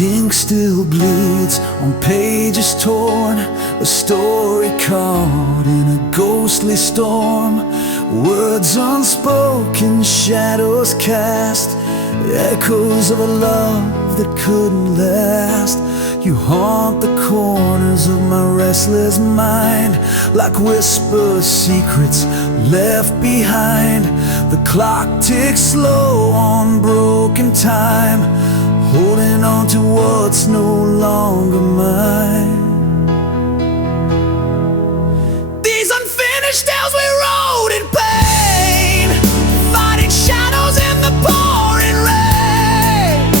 ink still bleeds on pages torn, a story caught in a ghostly storm. Words unspoken, shadows cast, echoes of a love that couldn't last. You haunt the corners of my restless mind, like whispered secrets left behind. The clock ticks slow on broken time, holding on to what's no longer mine. These unfinished tales we wrote in pain, fighting shadows in the pouring rain.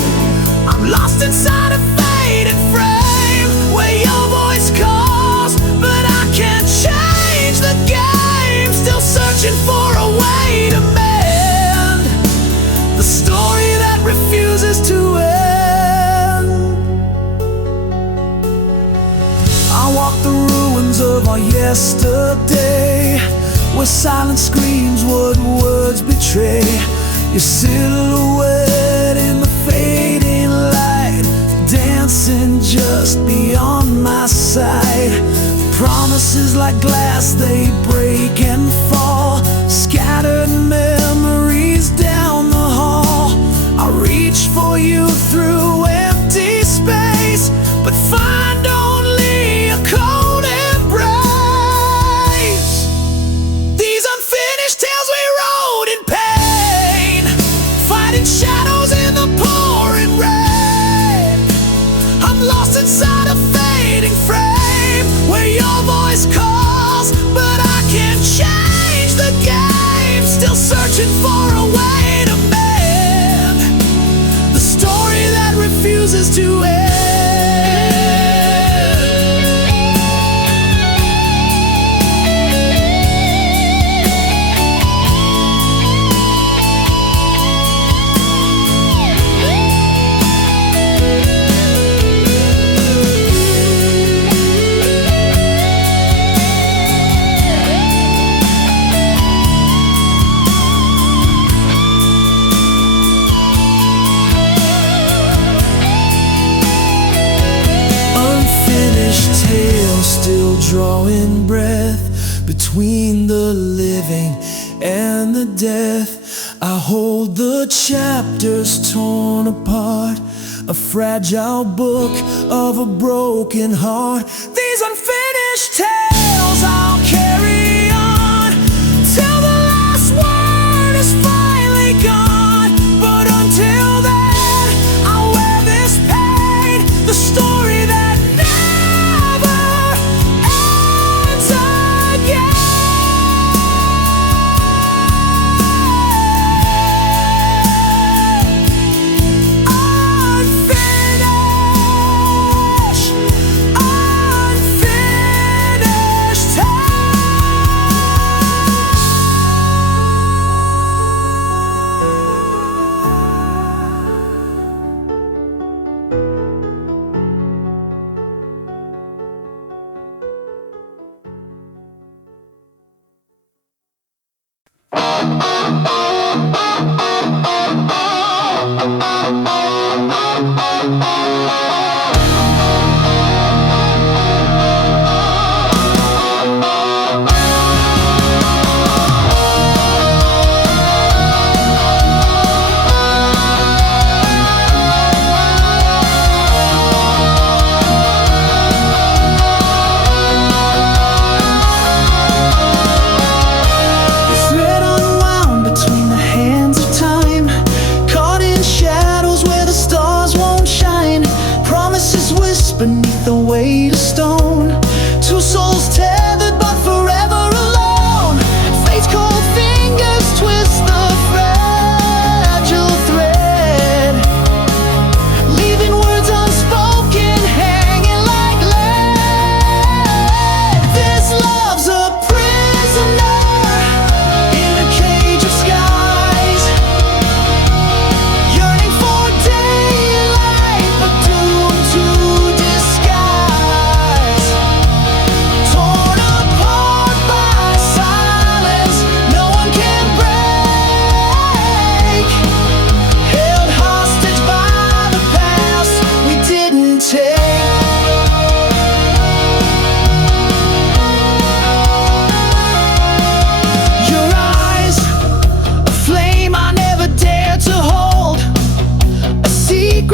I'm lost inside a faded frame where your voice calls, but I can't change the game. Still searching for a way to mend the story that refuses to end. I walk the ruins of our yesterday, where silence screams what words betray. Your silhouette in the fading light, dancing just beyond my sight. Promises like glass, they break and fall, scattered memories down the hall. I reach for you through empty space, but find only a cold embrace. These unfinished tales we wrote in pain, fighting shadows in the pouring rain. I'm lost inside a fading frame where your voice calls, but I can't change the game. Still searching for a way to mend the story that refuses to end. Tale still drawing breath between the living and the death. I hold the chapters torn apart, a fragile book of a broken heart. These unfinished tales I'll carry on till the last word is finally gone. But until then, I'll wear this pain, the story that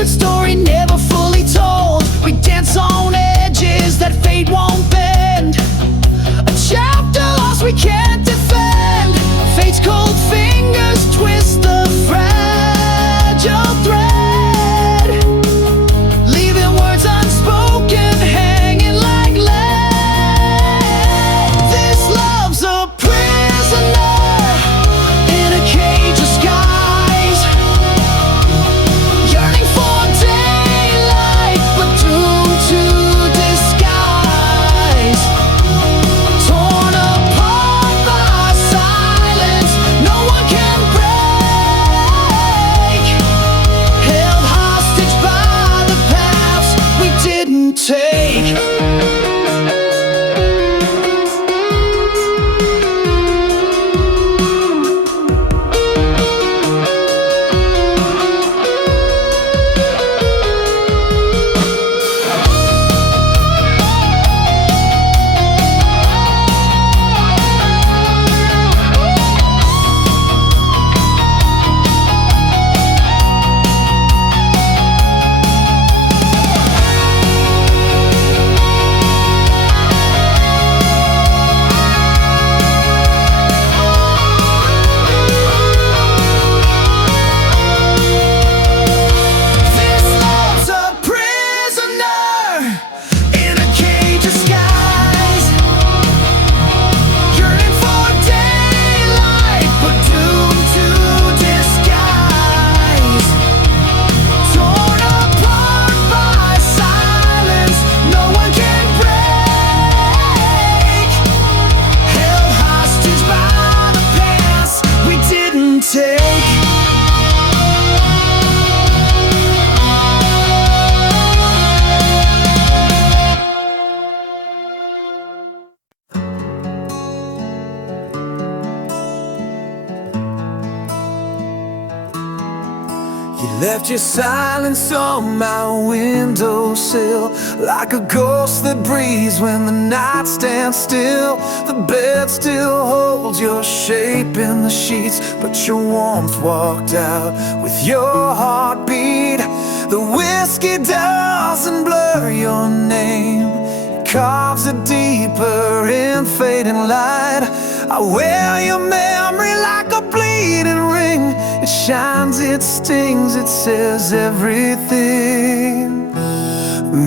story never fully told. We dance on edges that fate won't bend. A chapter lost we can't defend. Fate's cold fingers twist the fragile thread, leaving words unspoken hanging like lead. This love's a prisoner in a cage of skies, yearning for daylight but doomed to disguise. Torn apart by silence no one can break, held hostage by the paths we didn't take. You left your silence on my windowsill, like a ghost that breathes when the night stands still. The bed still holds your shape in the sheets, but your warmth walked out with your heartbeat. The whiskey doesn't blur your name, it carves it deeper in fading light. I wear your memory like a bleeding ring. It shines, it stings, it says everything.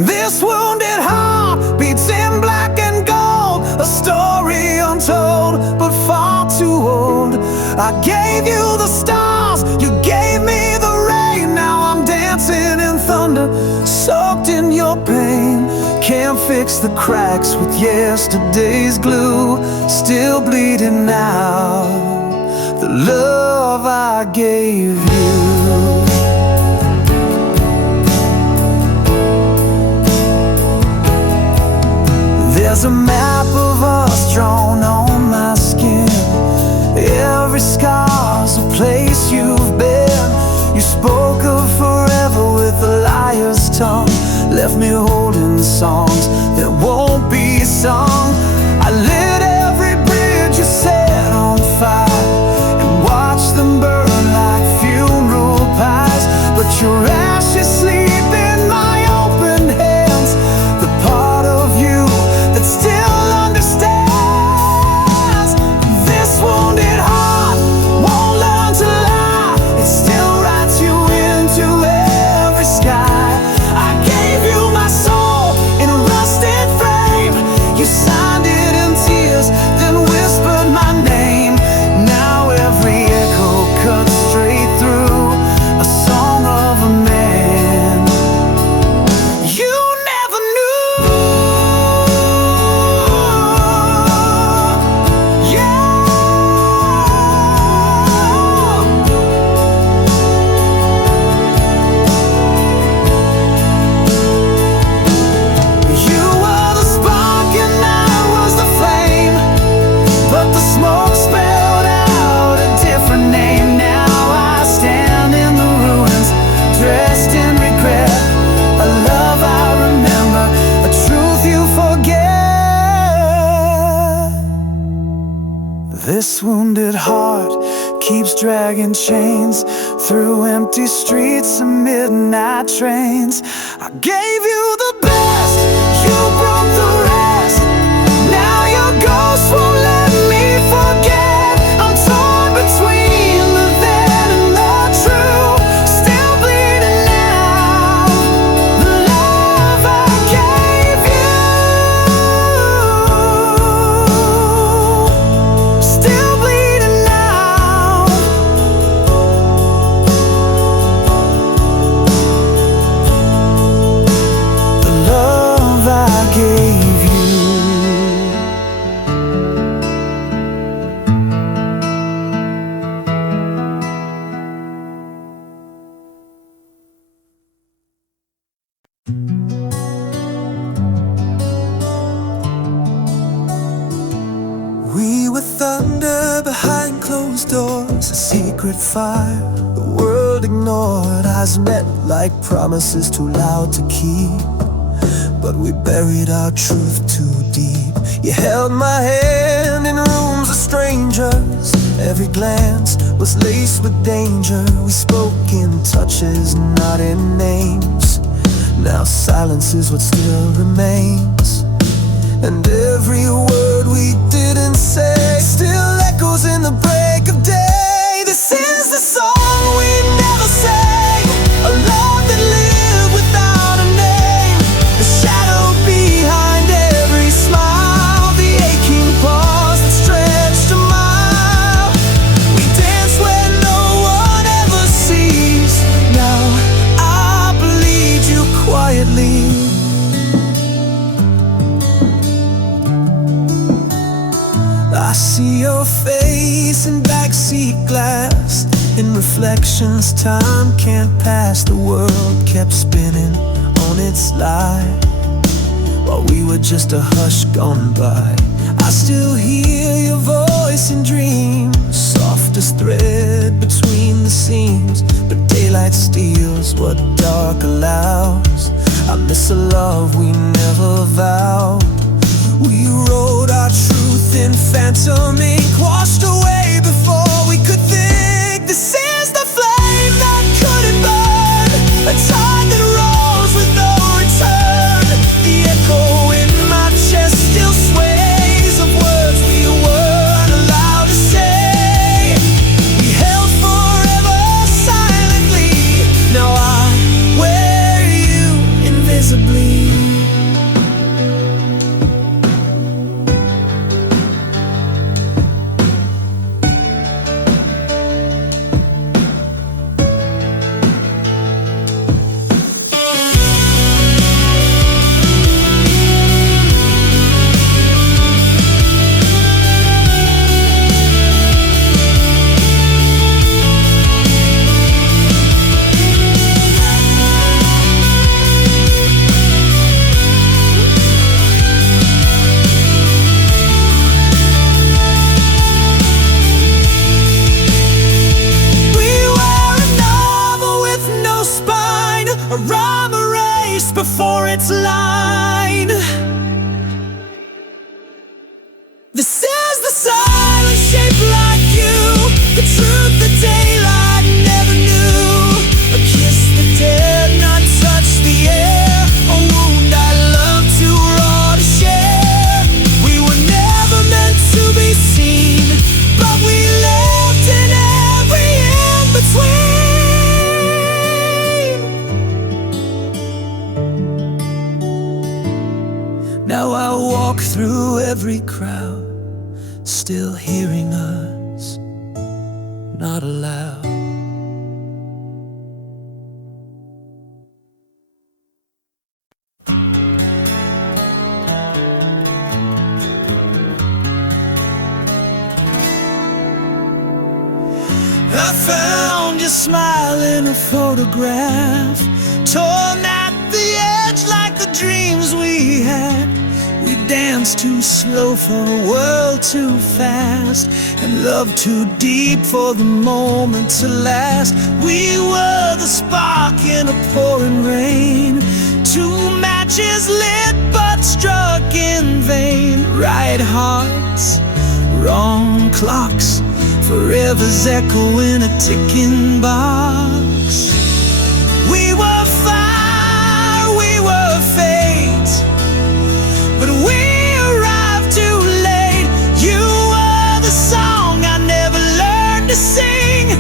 This wounded heart beats in black and gold, a story untold but far too old. I gave you the stars, you gave me the rain. Now I'm dancing in thunder, soaked in your pain. Can't fix the cracks with yesterday's glue, still bleeding now, the love I gave you. There's a map of us drawn on my skin. Every scar's a place you've been. You spoke of forever with a liar's tongue, left me holding songs that won't be sung. I lit every bridge you set on fire and watched them burn like funeral pies. But your ashes sleep in my open hands, the part of you that still understands. This wounded heart won't learn to lie, it still writes you into every sky. I gave you my soul in a rusted frame. You signed it in tears, then whispered my name. Now every echo cuts straight through a song of a man you never knew. Yeah. You were the spark and I was the flame, but the smoke spelled out a different name. Now I stand in the ruins, dressed in regret. A love I remember, a truth you forget. This wounded heart keeps dragging chains through empty streets and midnight trains. I gave you the best, you broke the rest. Now your ghost won't let me forget. I'm torn between the then and the true, still bleeding now. The love I gave you, still bleeding now. The love I gave you. We were thunder behind closed doors, a secret fire the world ignored. Eyes met like promises too loud to keep, but we buried our truth too deep. You held my hand in rooms of strangers. Every glance was laced with danger. We spoke in touches, not in names. Now silence is what still remains, and every word we didn't say still echoes in the break of day. This is the song we never sang, a love that lived without a name. The shadow behind every smile, the aching pause that stretched a mile. We dance where no one ever sees. Now I bleed you quietly. I see your face in backseat glass. In reflections time can't pass. The world kept spinning on its lie, while we were just a hush gone by. I still hear your voice in dreams, softest thread between the seams. But daylight steals what dark allows. I miss a love we never vowed. We wrote our truth in phantom ink, washed away before we could think. This is the flame that couldn't burn, a tide that rolls with no return. The echo in my chest still sways of words we weren't allowed to say. We held forever silently. Now I wear you invisibly. A rhyme erased before its line. This is the silence shaped like you, the truth the daylight never knew. A kiss that dared not touch the air, a wound I love too raw to share. We were never meant to be seen, but we lived in every in-between. Now I walk through every crowd, still hearing us, not aloud. I found your smile in a photograph, torn at the edge like the dreams we had. We danced too slow for a world too fast, and love too deep for the moment to last. We were the spark in a pouring rain, two matches lit but struck in vain. Right hearts, wrong clocks, forever's echo in a ticking box. We were fire, we were fate, but we arrived too late. You were the song I never learned to sing.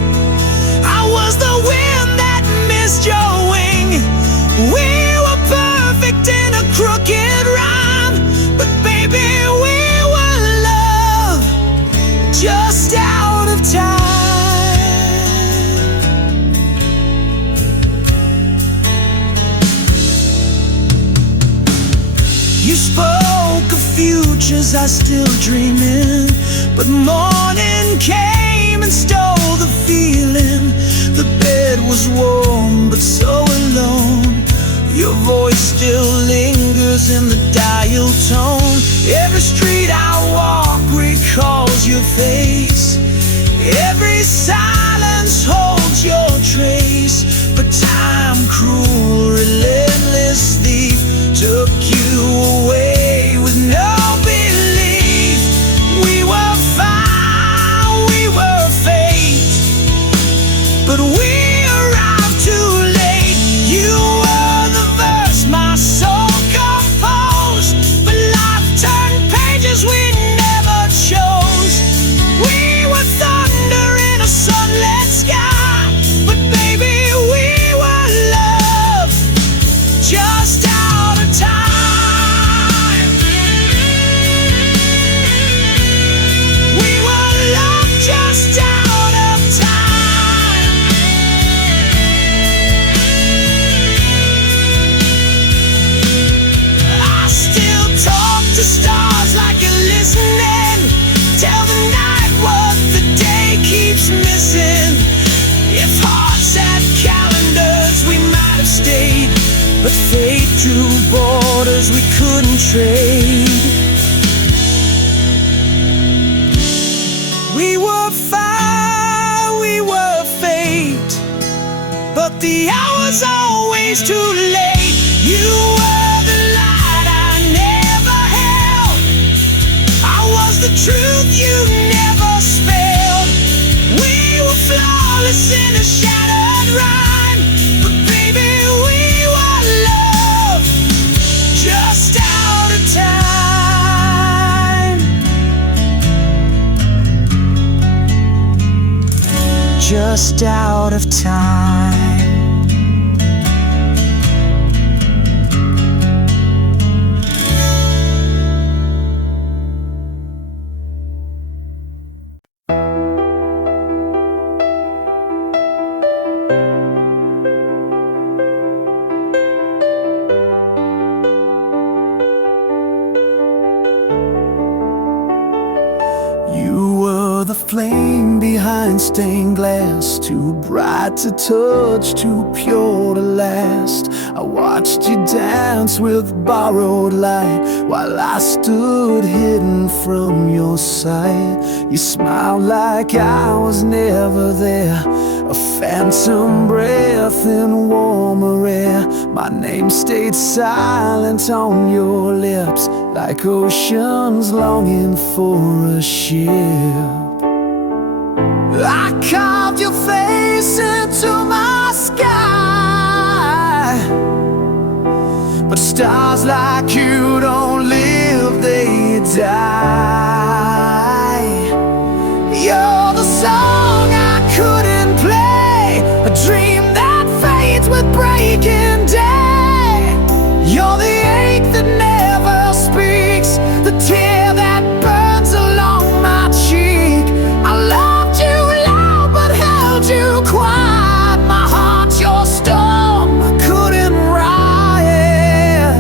I was the wind that missed your wing. We were perfect in a crooked rhyme, but baby, we were love just out of time. You spoke of futures I still dream in, but morning came and stole the feeling. The bed was warm but so alone. Your voice still lingers in the dial tone. Every street I walk recalls your face. Every silence holds your trace. But time, cruel, relentless thief, took you away with no belief. We were fire, we were fate, but we arrived too late. You were the verse my soul composed, but life turned pages we never chose. We were thunder in a sunlit sky, but baby, we were love just out of time. We were love just out of time. I still talk to stars like you're listening. Tell the night what the day keeps missing. If hearts had calendars, we might have stayed, but fate drew borders we couldn't trade. We were fire, we were fate, but the hour's always too late. You were the light I never held. I was the truth you never spelled. We were flawless in a shattered rhyme, but baby, we were love just out of time. Just out of time. You were the flame behind stained glass, too bright to touch, too pure to last. I watched you dance with borrowed light while I stood hidden from your sight. You smiled like I was never there, a phantom breath in warmer air. My name stayed silent on your lips, like oceans longing for a ship. I carved your face into my sky, but stars like you don't live, they die. You're the song I couldn't play, a dream that fades with breaking day. You're the ache that never speaks, the tear that burns along my cheek. I loved you loud but held you quiet. My heart's your storm, I couldn't riot.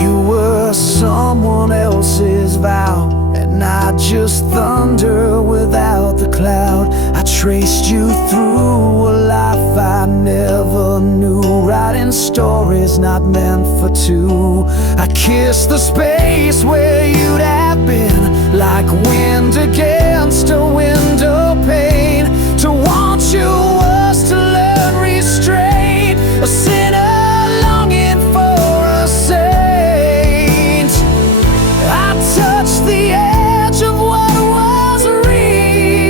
You were someone else's vow, and I just thunder without the cloud. I traced you through a life I never knew, writing stories not meant for two. I kissed the space where you'd have been, like wind against a window pane. To want you was to learn restraint, a sinner longing for a saint. I touched the edge of what was real,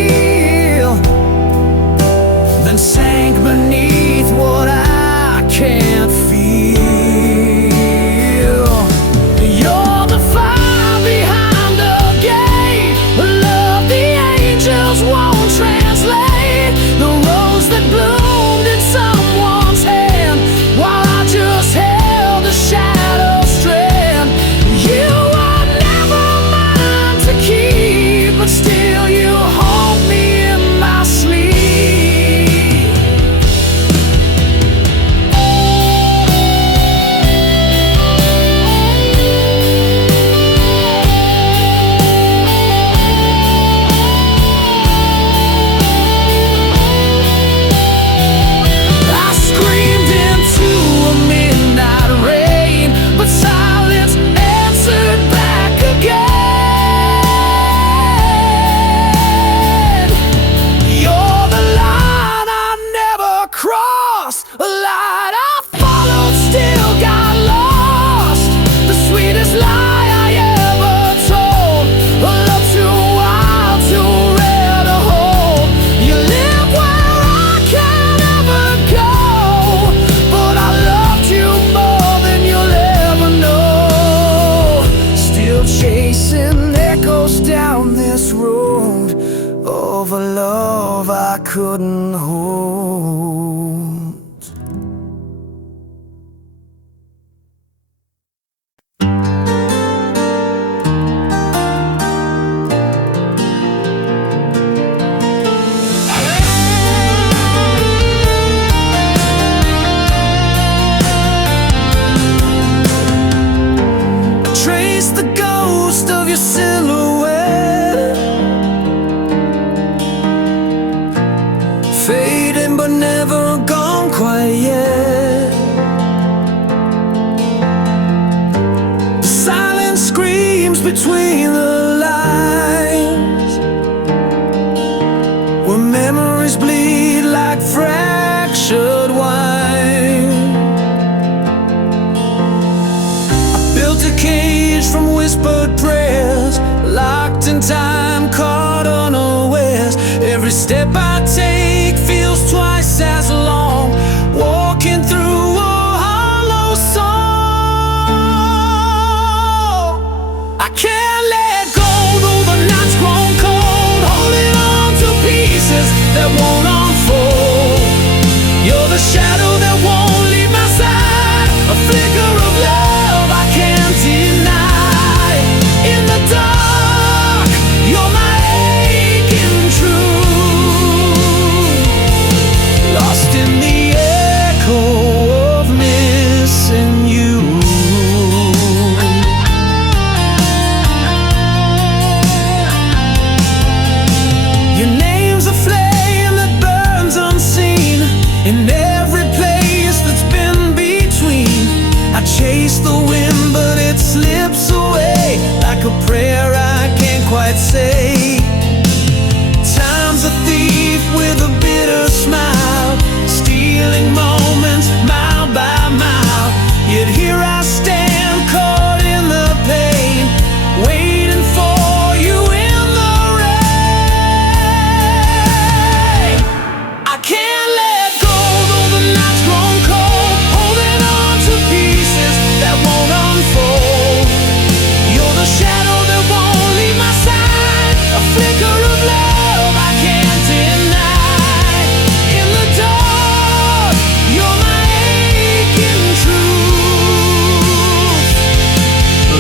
couldn't hold. Trace the ghost of your silhouette, fading but never gone quite yet. The silence screams between the lines, where memories bleed like fractured wine. I built a cage from whispered prayers, locked in time, caught unawares. Every step I take feels twice as long, walking through a hollow soul. I can't let go, though the night's grown cold, holding on to pieces that won't unfold. You're the shadow that won't leave my side, a flicker of love I can't deny. In the dark, you're my aching truth, lost in the echo of missing you. Your name's a flame that burns unseen in every place that's been between. I chase the wind but it slips away like a prayer I can't quite say. Time's a thief with a bitter smile, stealing moments mile by mile. Yet here I stand, caught in the pain, waiting for you in the rain. I can't let go, though the night's grown cold, holding on to pieces that won't unfold. You're the shadow that won't leave my side, a flicker of love I can't deny. In the dark, you're my aching truth,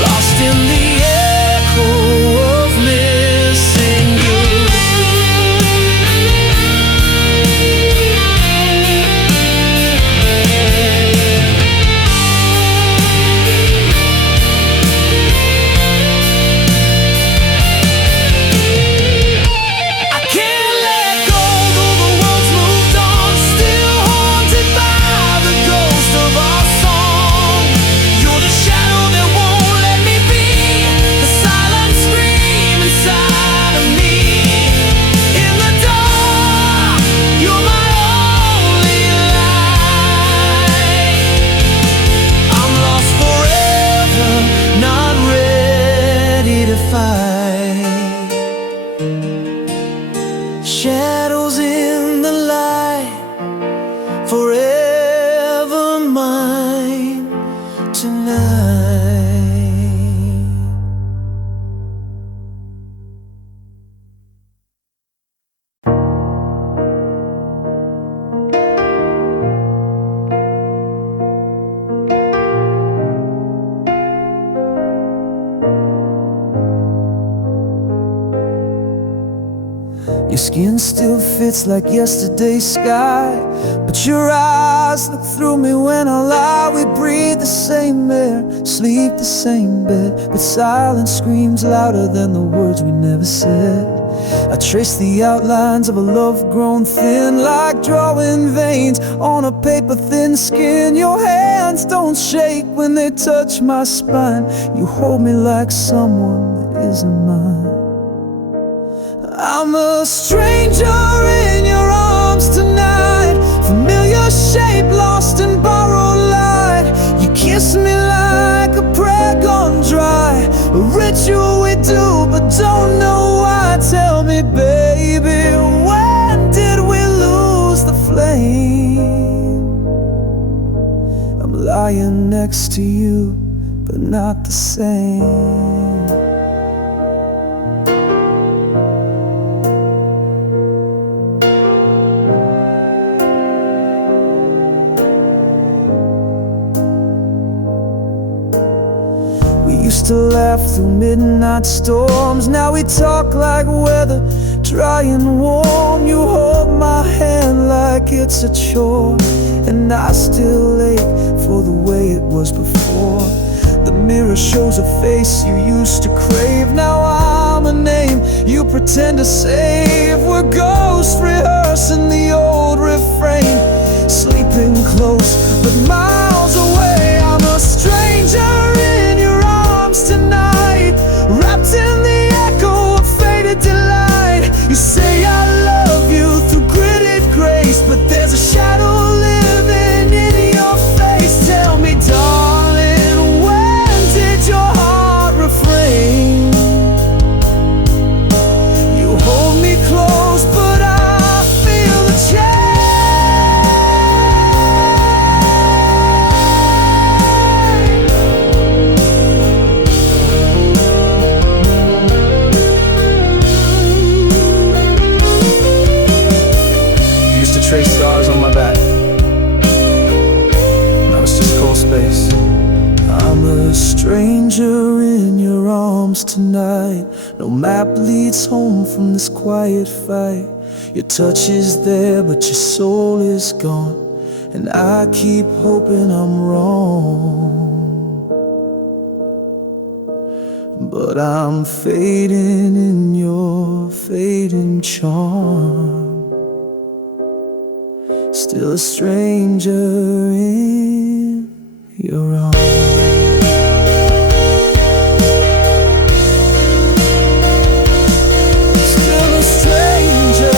lost in the echo of missing you. I can't let go, though the world's moved on, still haunted by the ghost of our song. You're the shadow that won't let me be, the silent scream inside of me. In the dark, you're my only light. I'm lost forever, not ready to fight. Shadows in the light, forever mine tonight. Your skin still fits like yesterday's sky, but your eyes look through me when I lie. We breathe the same air, sleep the same bed, but silence screams louder than the words we never said. I trace the outlines of a love grown thin, like drawing veins on a paper thin skin. Your hands don't shake when they touch my spine. You hold me like someone that isn't mine. I'm a stranger in your arms tonight, familiar shape lost in borrowed light. You kiss me like a prayer gone dry, a ritual we do but don't know why. Tell me, baby, when did we lose the flame? I'm lying next to you, but not the same. Used to laugh through midnight storms. Now we talk like weather, dry and warm. You hold my hand like it's a chore, and I still ache for the way it was before. The mirror shows a face you used to crave. Now I'm a name you pretend to save. We're ghosts rehearsing the old refrain, sleeping close but miles away. I'm a stranger in your arms tonight, wrapped in the echo of faded delight. You say I love you through gritted grace, but there's a shadow living in your face. Tell me, darling, when did your heart refrain? You hold me close, but I feel the change. Trace scars on my back, now it's just cold space. I'm a stranger in your arms tonight. No map leads home from this quiet fight. Your touch is there, but your soul is gone, and I keep hoping I'm wrong. But I'm fading in your fading charm, still a stranger in your arms. Still a stranger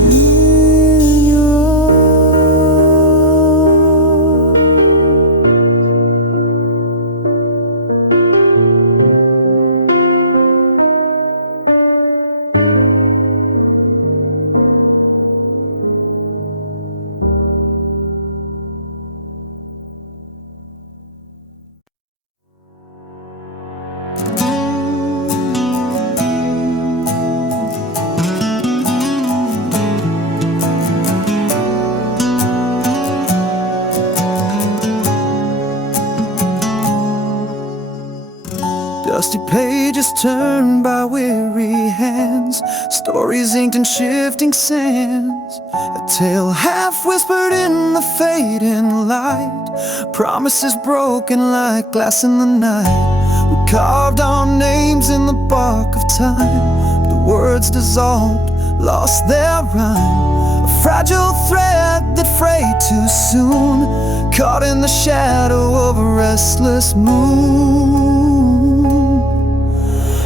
in your dusty pages turned by weary hands, stories inked in shifting sands, a tale half whispered in the fading light, promises broken like glass in the night. We carved our names in the bark of time, the words dissolved, lost their rhyme, a fragile thread that frayed too soon, caught in the shadow of a restless moon.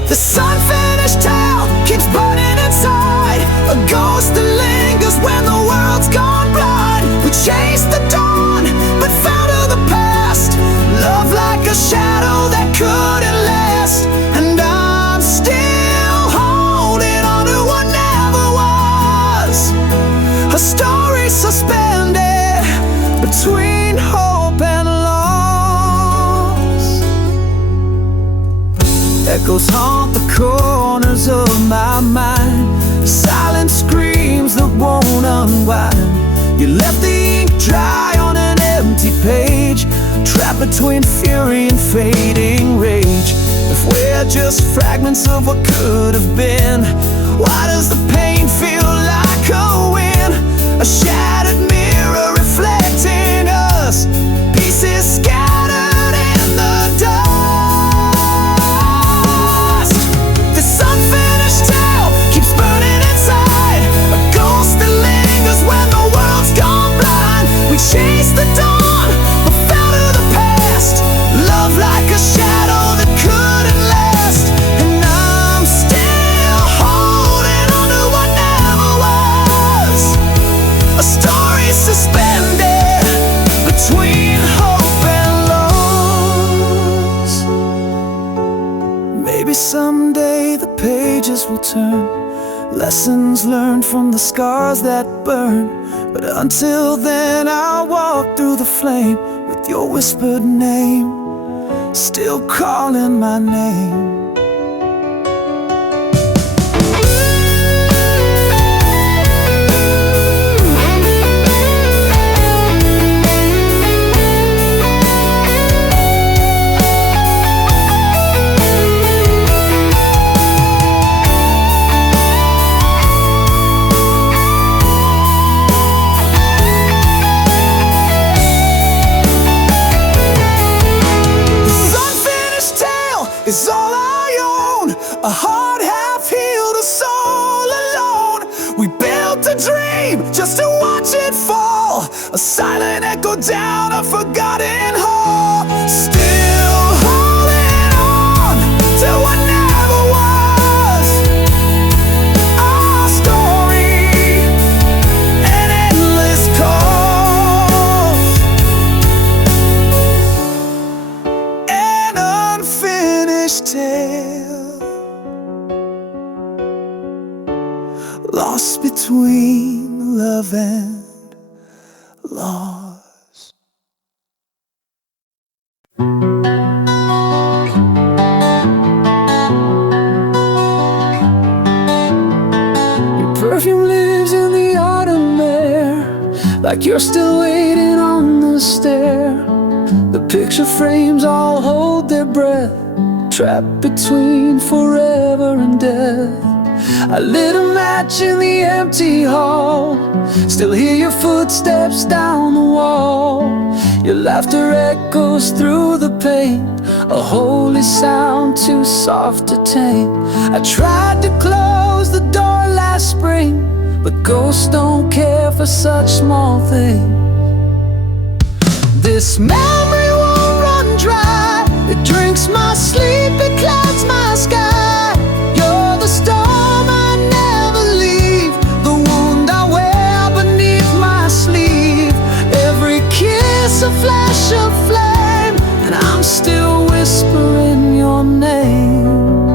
This unfinished tale keeps burning inside, a ghost that lingers when the world's gone blind. We chased the dawn, but fell to the past, love like a shadow that couldn't last. And I'm still holding on to what never was, a story suspended between hope and loss. Echoes haunt the corners of my mind, silent screams that won't unwind. You left the ink dry on an empty page, trapped between fury and fading rage. If we're just fragments of what could have been, why does the pain feel like a win? A shattered mirror reflecting us, pieces scattered in the dust. This unfinished tale keeps burning inside, a ghost that lingers when the world's gone blind. We chased the dawn, but fell to the past, love like a shadow that couldn't last. And I'm still holding on to what never was, a story suspended between hope and loss. Maybe someday the pages will turn, lessons learned from the scars that burn. But until then I'll walk through the flame with your whispered name, still calling my name. a silent echo down a forgotten hall. Still holding on to what never was. Our story, an endless call, an unfinished tale, lost between love and loss. Your perfume lives in the autumn air, like you're still waiting on the stair. The picture frames all hold their breath, trapped between forever and death. I lit a match in the empty hall, still hear your footsteps down the wall. Your laughter echoes through the pain, a holy sound too soft to tame. I tried to close the door last spring, but ghosts don't care for such small things. This memory won't run dry, it drinks my sleep, it clouds my sky. You're the storm I never leave, the wound I wear beneath my sleeve. Every kiss a flash of flame, and I'm still whispering your name.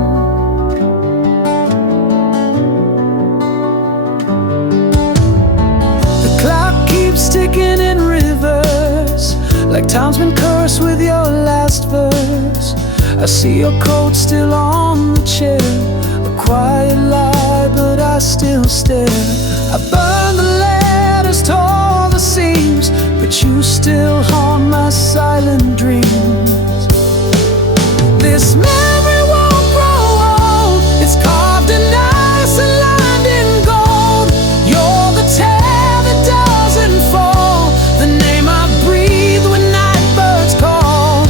The clock keeps ticking in reverse, like time's been cursed with your last verse. I see your coat still on the chair, a quiet lie, but I still stare. I burned the letters, tore the seams, but you still haunt my silent dreams. This memory won't grow old, it's carved in ice and lined in gold. You're the tear that doesn't fall, the name I breathe when night birds call.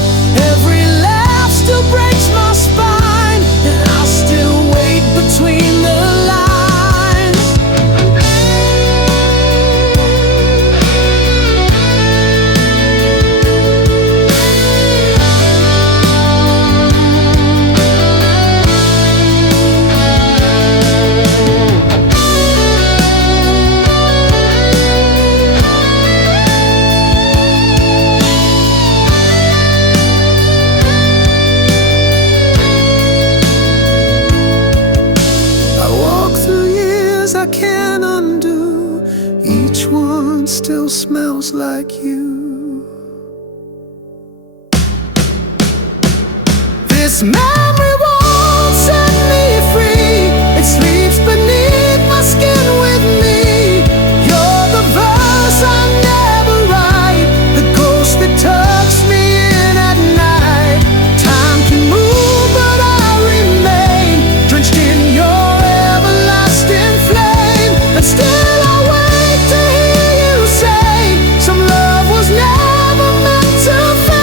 Every laugh still breaks my spine, and I still wait between the lines. I walk through years I can't undo, each one still smells like you. This memory won't set me free, it sleeps beneath my skin with me. You're the verse I never write, the ghost that tucks me in at night. Time can move, but I remain drenched in your everlasting flame. And still I wait to hear you say, some love was never meant to fade.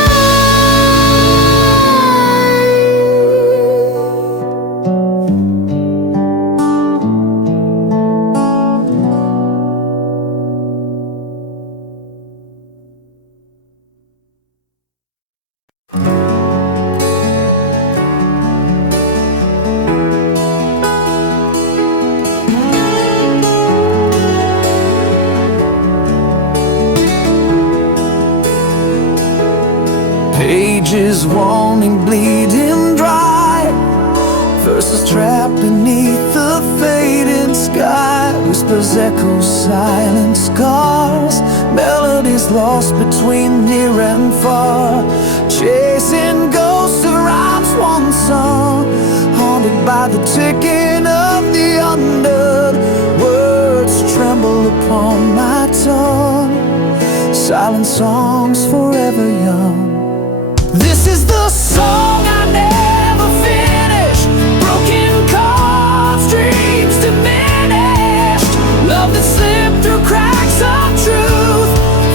Pages wanting bleeding dry, verses trapped beneath the fading sky. Whispers echo silent scars, melodies lost between near and far. Chasing ghosts of rhymes once sung, haunted by the ticking of the undead. Words tremble upon my tongue, silent songs forever young. This is the song I never finish, broken chords, dreams diminished, love that slipped through cracks of truth,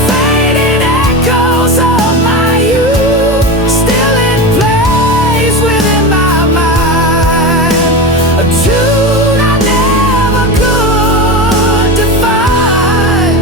fading echoes of my youth, still in place within my mind, a tune I never could define.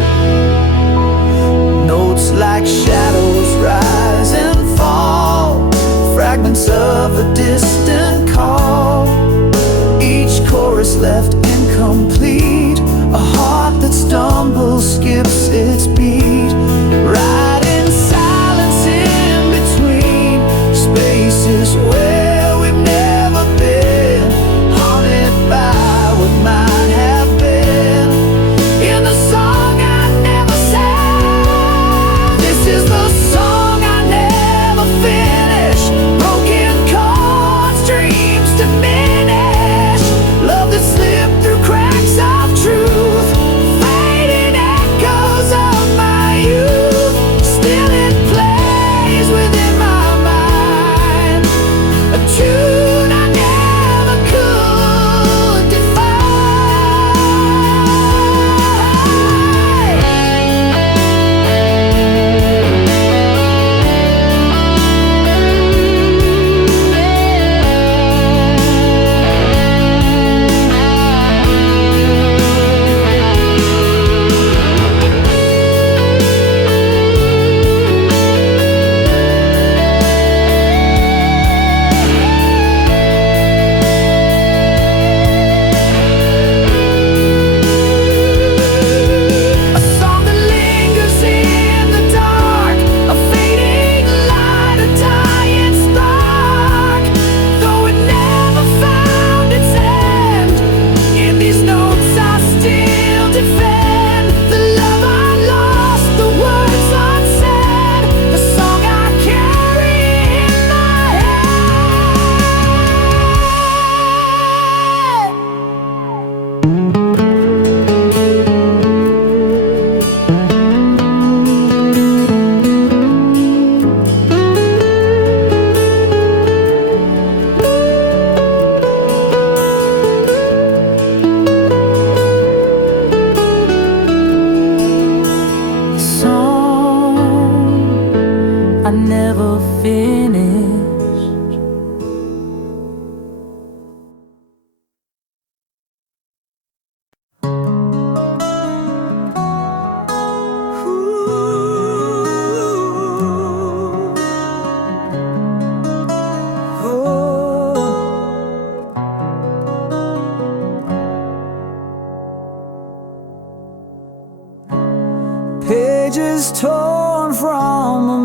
pages torn from a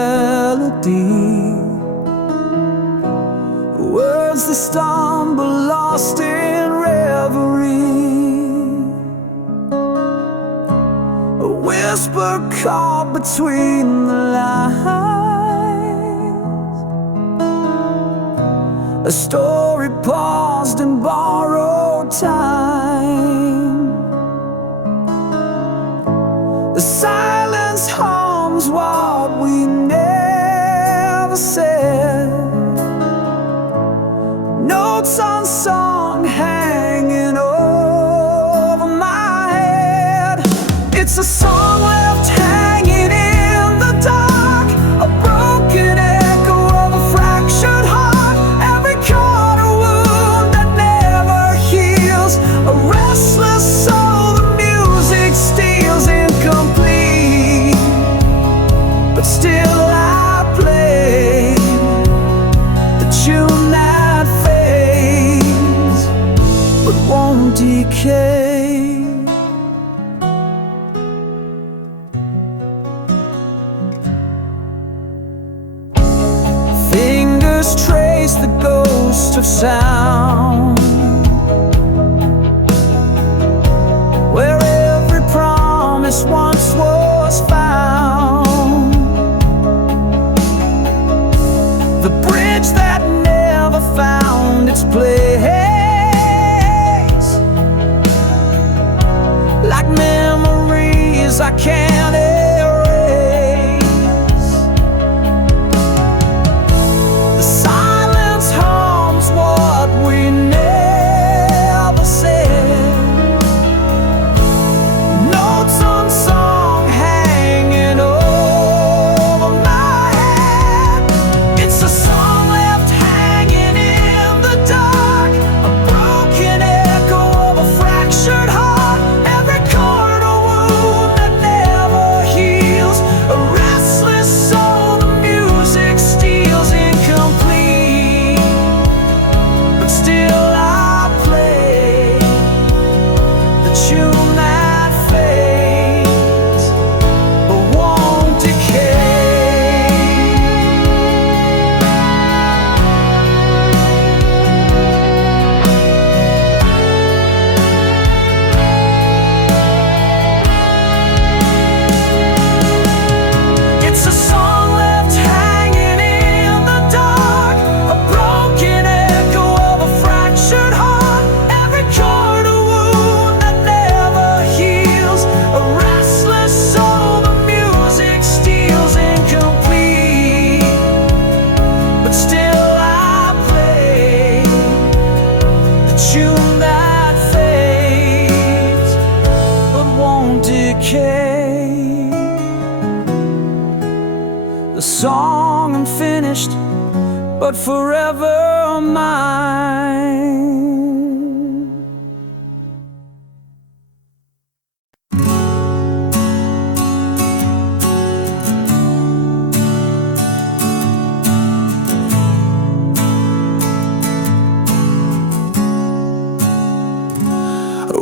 melody, words that stumble, lost in reverie, a whisper caught between the lines, a story paused in borrowed time. The silence hums what we never said, notes unsung hanging over my head. It's a song left hanging in the dark, a broken echo of a fractured heart, every corner wound that never heals, a restless soul the music steals, incomplete, but still I play the tune that fades but won't decay. Fingers trace the ghost of sound, where every promise once was found, the bridge that never found its place, like memories I can't erase. The silence hums what we never said, notes unsung hanging over my head. It's a song left hanging in the dark, a broken echo of a fractured heart, every corner wound that never heals, a restless soul the music steals, incomplete, but still I play the tune that fades but won't decay. It's a song left hanging in the dark, a broken echo of a fractured heart, every corner wound that never heals, a restless soul the music steals, incomplete, but still I play the tune that fades but won't decay. The song unfinished, but forever mine.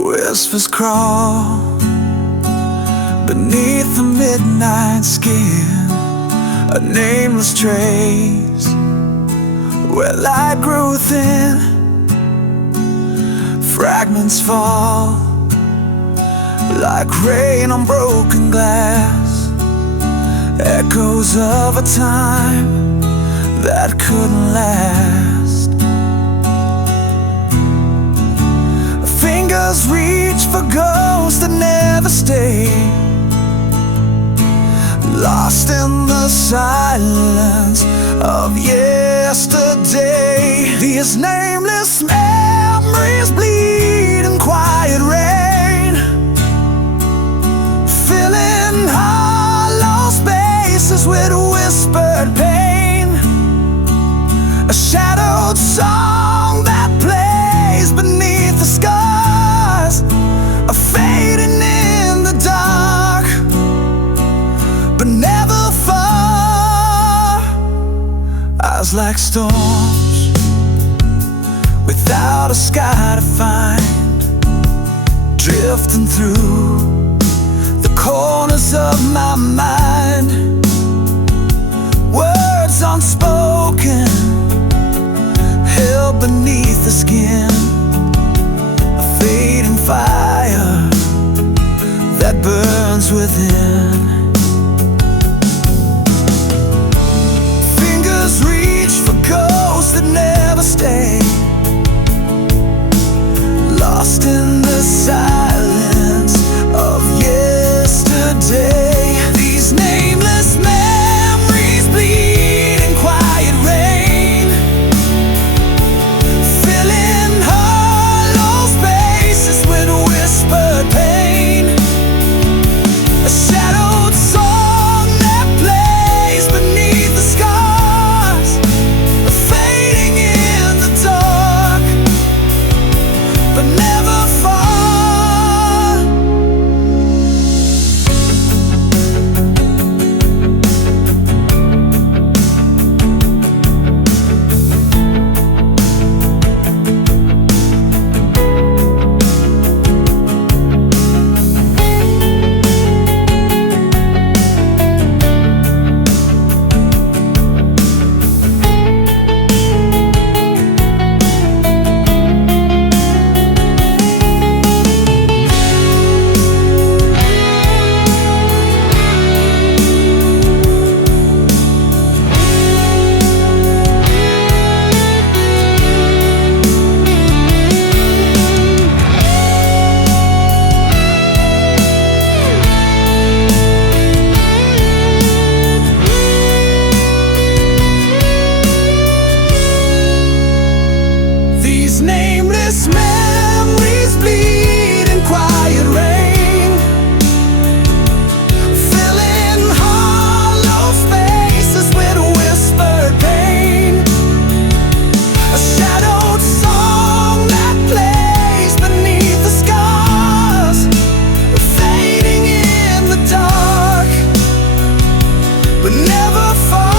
Whispers crawl beneath the midnight skin, a nameless trace where light grew thin. Fragments fall like rain on broken glass, echoes of a time that couldn't last. Fingers reach for ghosts that never stay, lost in the silence of yesterday. These nameless memories bleed in quiet rain, filling hollow spaces with whispered pain. A shadowed song that plays beneath the scars, a fading in the dark, but never far. Eyes like storms without a sky to find, drifting through the cold of my mind. Words unspoken, held beneath the skin, a fading fire that burns within. Fingers reach for ghosts that never stay, lost in the silence of yesterday. These nameless memories bleed in quiet rain, filling hollow spaces with whispered pain. A shadowed song that plays beneath the scars, fading in the dark, but never far. Nameless memories bleed in quiet rain, filling hollow spaces with whispered pain. A shadowed song that plays beneath the scars, fading in the dark, but never far.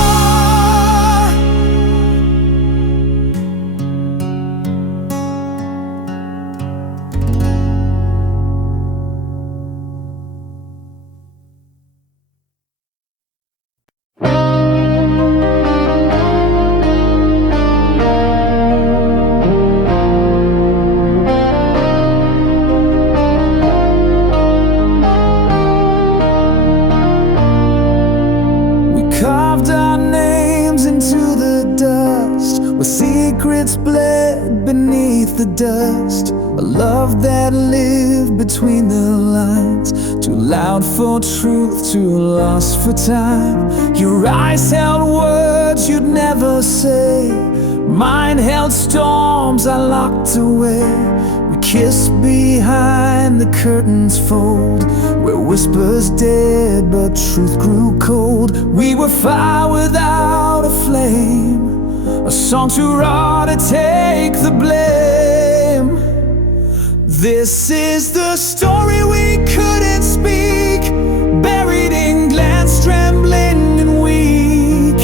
Carved our names into the dust, with secrets bled beneath the dust. A love that lived between the lines, too loud for truth, too lost for time. Your eyes held words you'd never say, mine held storms I locked away. We kissed behind the curtains fold, where whispers dead but truth grew cold. We were fire without a flame, a song too raw to take the blame. This is the story we couldn't speak, buried in glance, trembling and weak.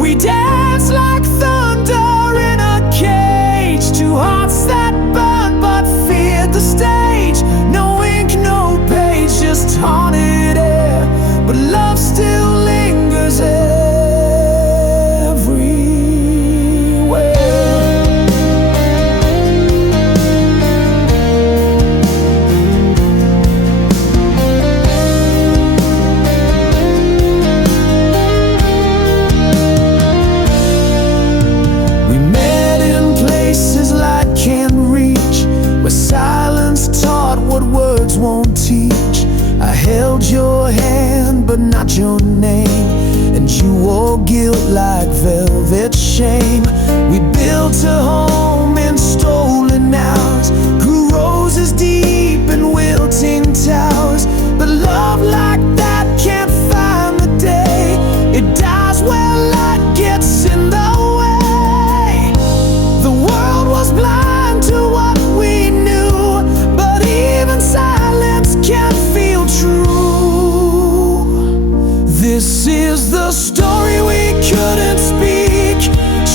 We danced like thunder in a cage, two hearts that burned but feared the stage. No ink, no page, just haunted air, but love still lingers everywhere. We met in places light can't reach, where silence taught what words won't teach. I held your hand but not your name, and you wore guilt like velvet shame. We built a home in stolen hours, grew roses deep in wilting towers. But love like that can't find the day, it dies when light gets in the way. The world was blind to what we knew, but even silence can feel true. This is the story we couldn't speak,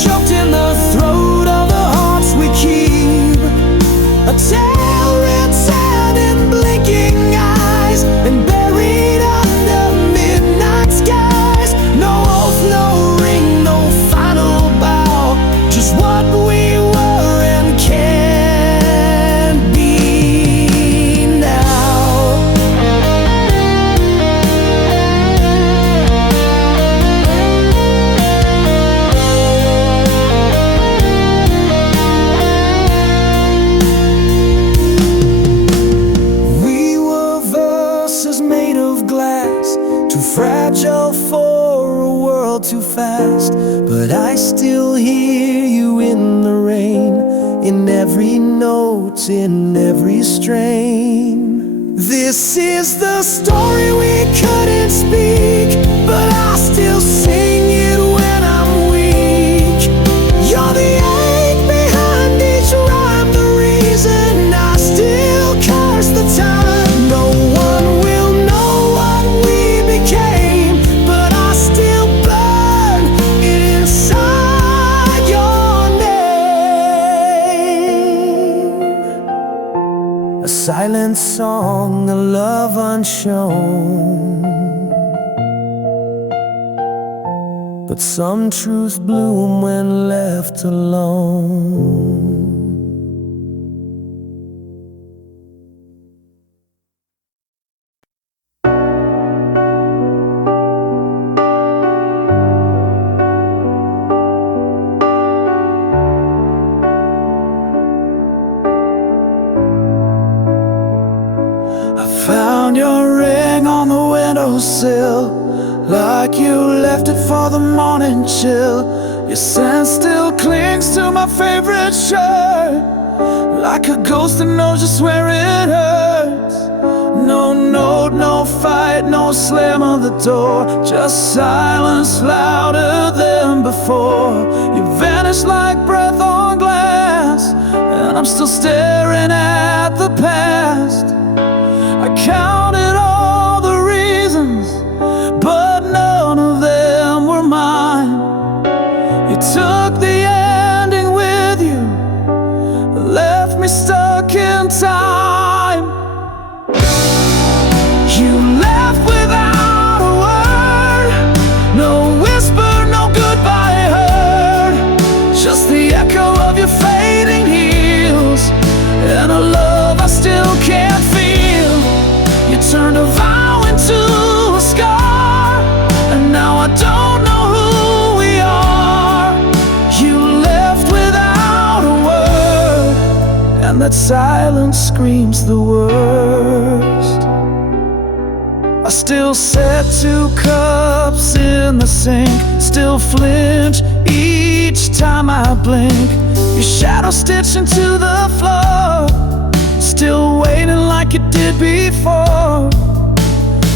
choked in the throat of the hearts we keep. A tale written in blinking eyes and buried under fragile for a world too fast, but I still hear you in the rain, in every note, in every strain. This is the story we couldn't speak, but I still sing it when I'm weak. You're the ache behind each rhyme, the reason I still curse the time. No one will know what we became, but I still burn inside your name. A silent song, a love unshown, but some truths bloom when left alone. Found your ring on the windowsill, like you left it for the morning chill. Your scent still clings to my favorite shirt, like a ghost that knows just where it hurts. No note, no fight, no slam of the door, just silence louder than before. You vanished like breath on glass, and I'm still staring at the past. I counted all the reasons, but none of them were mine. You took the ending with you, left me stuck in time. You left without a word, no whisper, no goodbye heard, just the echo of your fading heels, and a love I still can't feel. You turned a vow into a scar, and now I don't know who we are. You left without a word, and that silence screams the worst. I still set 2 cups in the sink, still flinch each time I blink. Your shadow stitched into the floor, still waiting like it did before.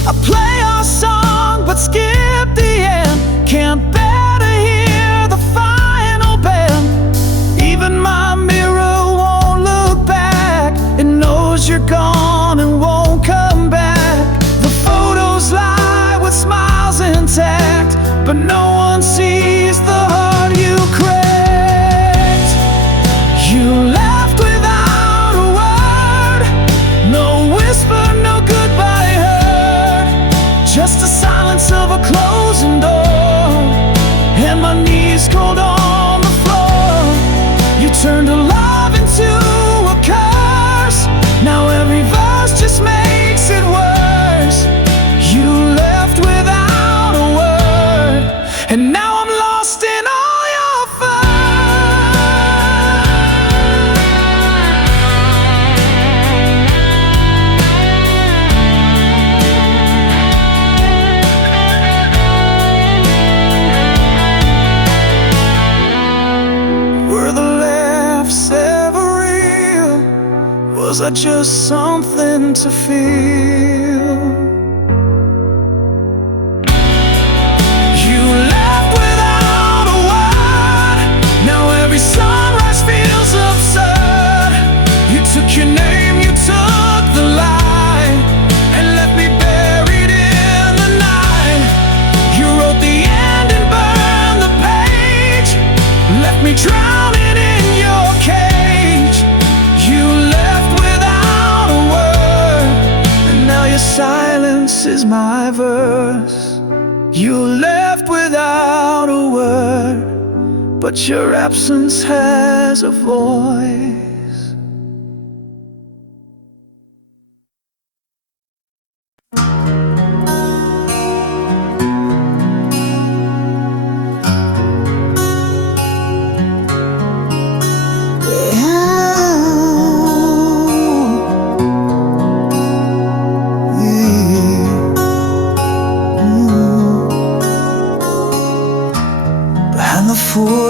I play our song but skip the end, can't bear to hear the final bend. Even my mirror won't look back, it knows you're gone and won't come back. The photos lie with smiles intact, but no one sees the heart you cracked. You left without a word, no whisper, no goodbye heard, just the silence of a closing door, and my knees cold on the floor. You turned a love into a curse, now every verse just makes it worse. You left without a word, and now I'm lost in all your Were the laughs ever real? Was I just something to feel? You left without a word, now every sunrise feels absurd. You took your name, you took the light, and left me buried in the night. You wrote the end and burned the page, left me drowning in your cage. You left without a word, and now your silence is my verse. You left without a word, but your absence has a voice.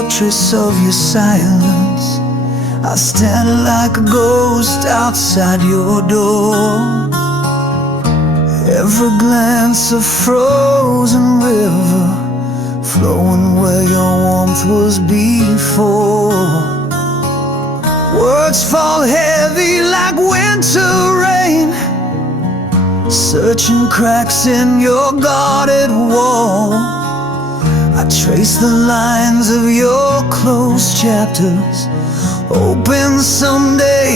fortress of your silence. I stand like a ghost outside your door. Every glance a frozen river, flowing where your warmth was before. Words fall heavy like winter rain, searching cracks in your guarded wall. I trace the lines of your closed chapters, hoping someday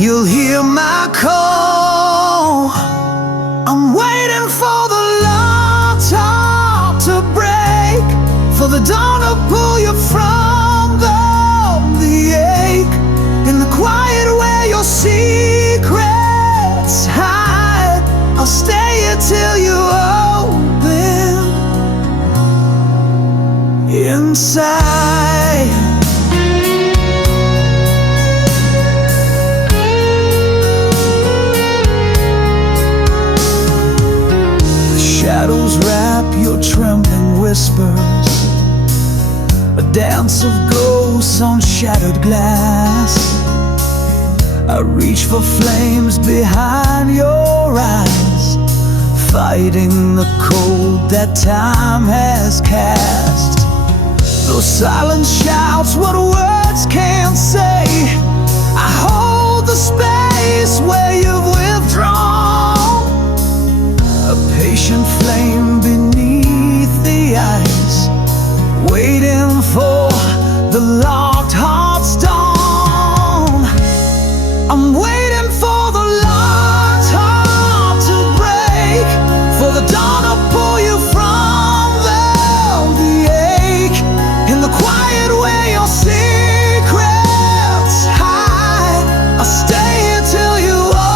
you'll hear my call. I'm waiting for the long talk to break, for the dawn to pull you from the ache, in the quiet where your secrets hide. I'll stay here till you open inside. Shadows wrap your trembling whispers, a dance of ghosts on shattered glass. I reach for flames behind your eyes, fighting the cold that time has cast. Those silent shouts, what words can't say. I hold the space where you've withdrawn, a patient flame beneath the ice, waiting for the locked heart's dawn. I'm waiting for the locked heart to break, for the dawn to pull you from the ache, in the quiet where your secrets hide. I'll stay here till you open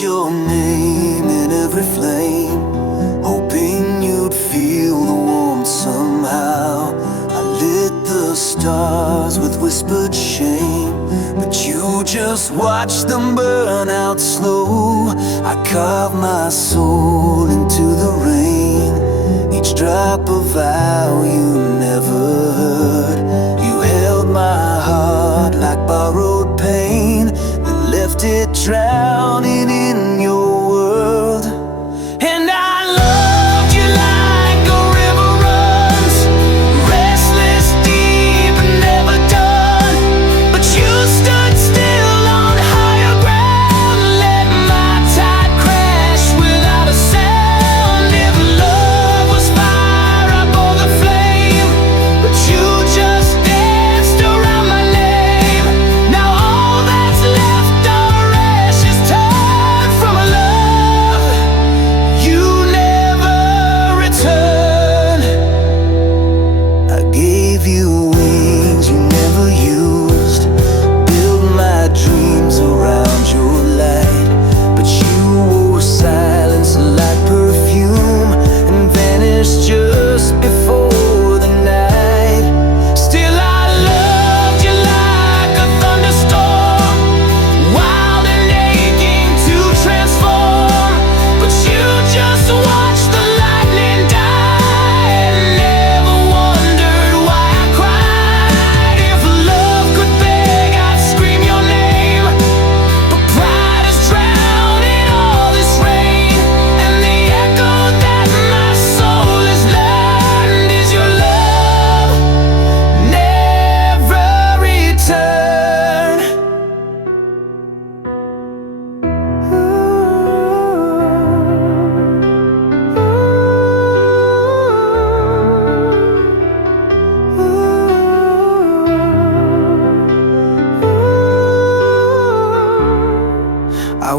your name in every flame, hoping you'd feel the warmth somehow. I lit the stars with whispered shame, but you just watched them burn out slow. I carved my soul into the rain, each drop a vow you never heard. You held my heart like borrowed pain, then left it drowning in your world. And I loved you like a river runs, restless, deep, and never done. But you stood still on higher ground, let my tide crash without a sound. If love was fire, I bore the flame, but you just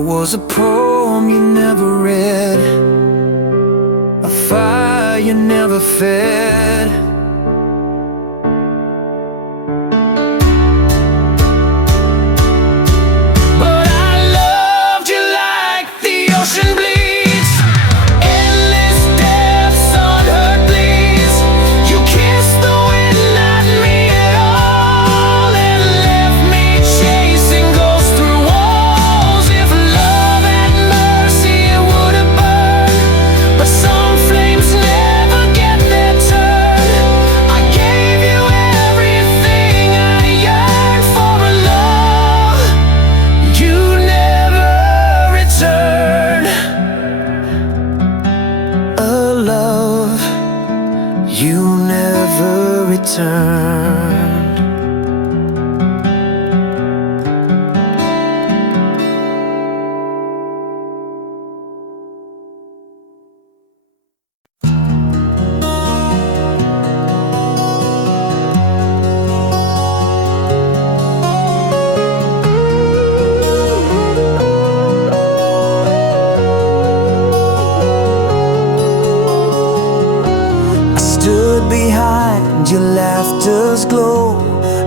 was a poem you never read, a fire you never fed. But I loved you like the ocean bleeds, endless depths, unheard bleeds. You kissed the wind, not me at all, and left me chasing ghosts through walls. If love had mercy, it would have burned, but some flames never get their turn. I gave you everything I yearned for, a love you never returned, a love you never returned. I stood behind your laughter's glow,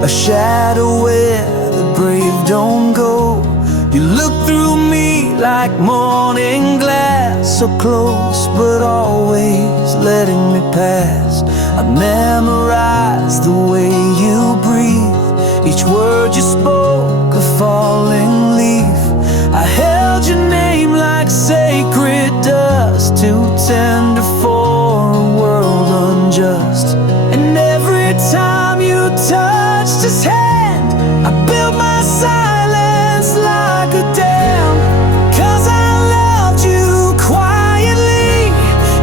a shadow where the brave don't go. You looked through me like morning glass, so close but always letting me pass. I memorized the way you breathe, each word you spoke a falling leaf. I held your name like sacred dust, too tender for a world unjust. And every time you touched his hand, I built my silence like a dam. 'Cause I loved you quietly,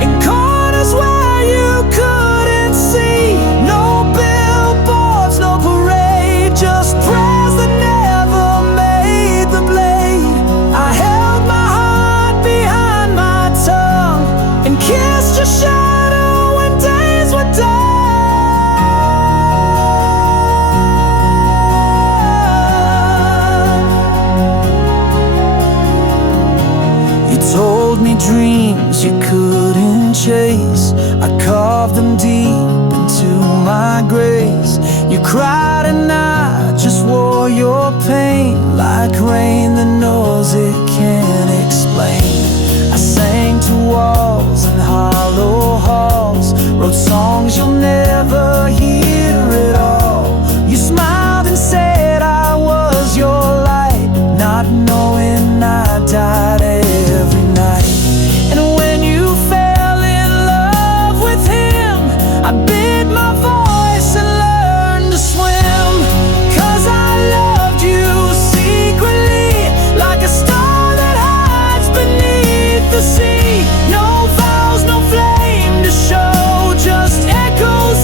in corners where you couldn't see. No billboards, no parade, just prayers that never made the blade. I held my heart behind my tongue and kissed your shadow when days were done. You told me dreams you couldn't chase, I carved them deep into my grace. You cried and I just wore your pain like rain that knows it can't explain. I sang to walls and hollow halls, wrote songs you'll never hear at all. You smiled and said I was your light, not knowing I died every night. And when you fell in love with him, I bid my voice and learned to swim. 'Cause I loved you secretly, like a star that hides beneath the sea. No vows, no flame to show, just echoes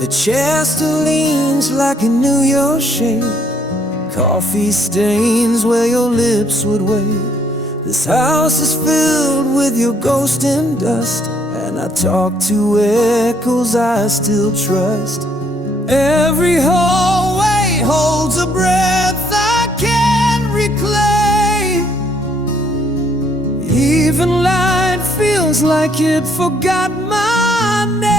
The chair still leans like it knew your shape. Coffee stains where your lips would wait. This house is filled with your ghost and dust, and I talk to echoes I still trust. Every hallway holds a breath I can't reclaim. Even light feels like it forgot my name.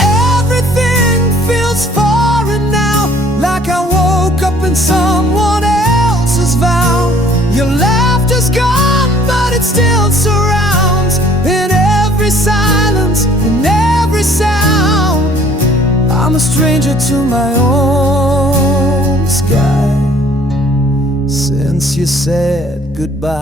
Everything feels foreign now, like I woke up in someone else's vow. Your laughter's gone, but it still surrounds. In every silence, in every sound, I'm a stranger to my own sky since you said goodbye.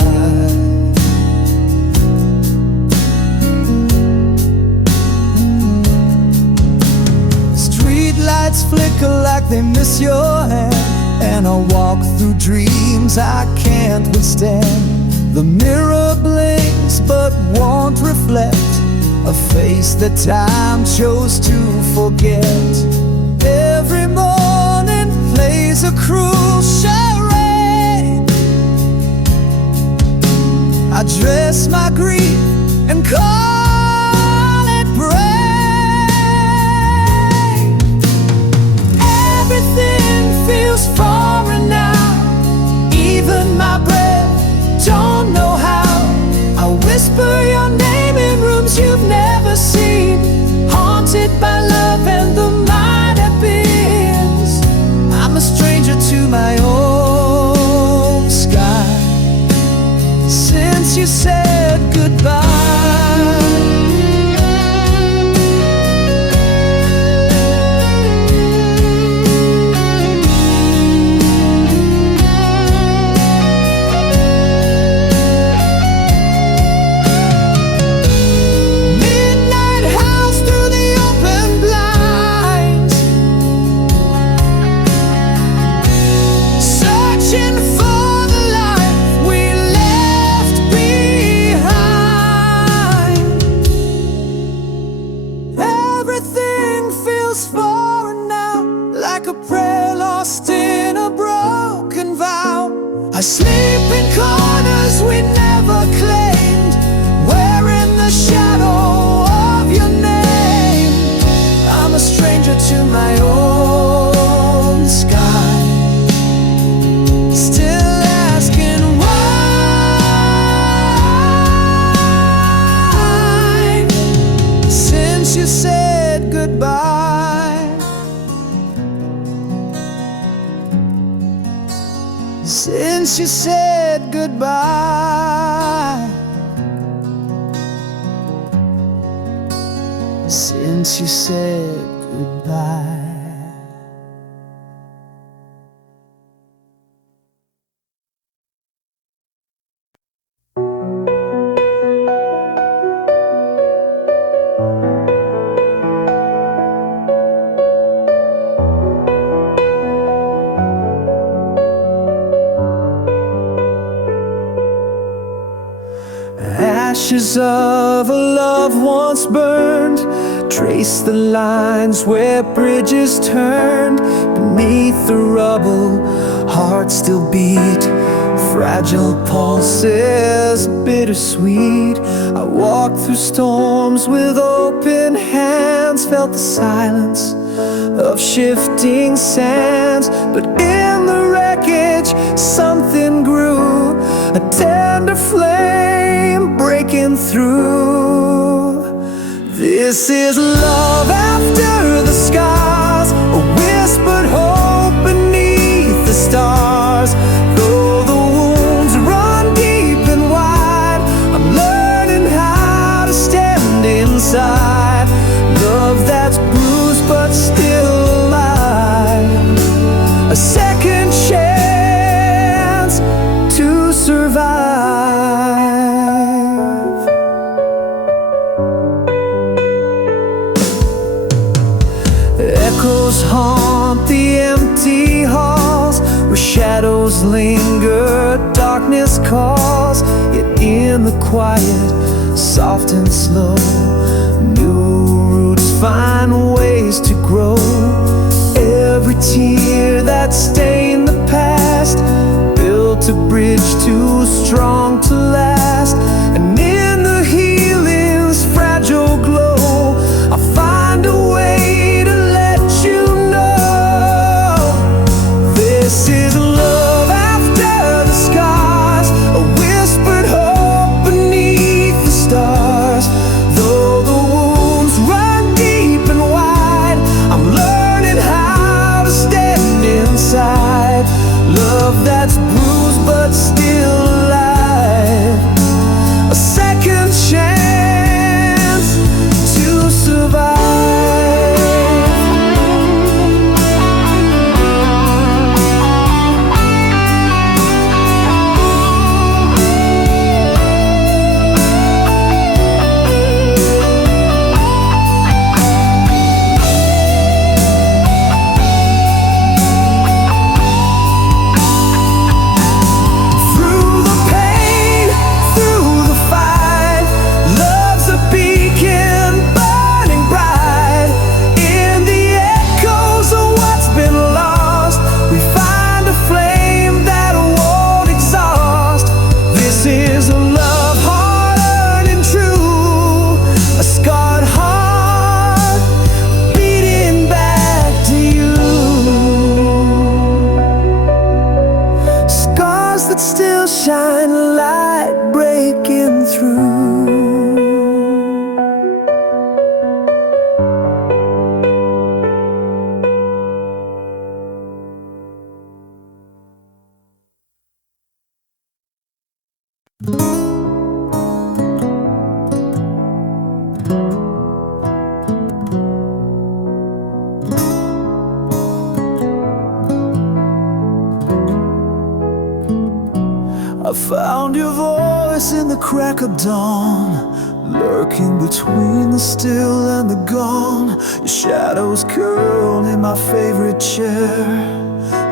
Streetlights flicker like they miss your hand, and I walk through dreams I can't withstand. The mirror blinks but won't reflect a face that time chose to forget. Every morning plays a cruel charade. I dress my grief and call it brave. Everything feels foreign now, even my breath, don't know how. I whisper your name in rooms you've never seen, haunted by love and the might have beens. I'm a stranger to my own sky since you said goodbye. I sleep in corners we never claimed, wearing the shadow of your name. I'm a stranger to my own sky, still asking why, since you said goodbye. Since you said goodbye. Since you said goodbye. Ashes of a love once burned, trace the lines where bridges turned. Beneath the rubble, hearts still beat, fragile pulses, bittersweet. I walked through storms with open hands, felt the silence of shifting sands. But in the wreckage, something grew, a tender flame breaking through. This is love after the scars, a whispered hope beneath the stars. Though the wounds run deep and wide, I'm learning how to stand inside. Love that's bruised but still alive, a second chance to survive. Echoes haunt the empty halls, where shadows linger, darkness calls. Yet in the quiet, soft and slow, new find ways to grow. Every tear that stained the past built a bridge too strong to last. And in the healing's fragile glow, I find a way to let you know this is love after the scars, a whispered hope beneath the stars. Though the wounds run deep and wide, I'm learning how to stand inside love that's bruised but still alive. A second chance to survive. That still shine a light breaking through. I found your voice in the crack of dawn, lurking between the still and the gone. Your shadows curled in my favorite chair,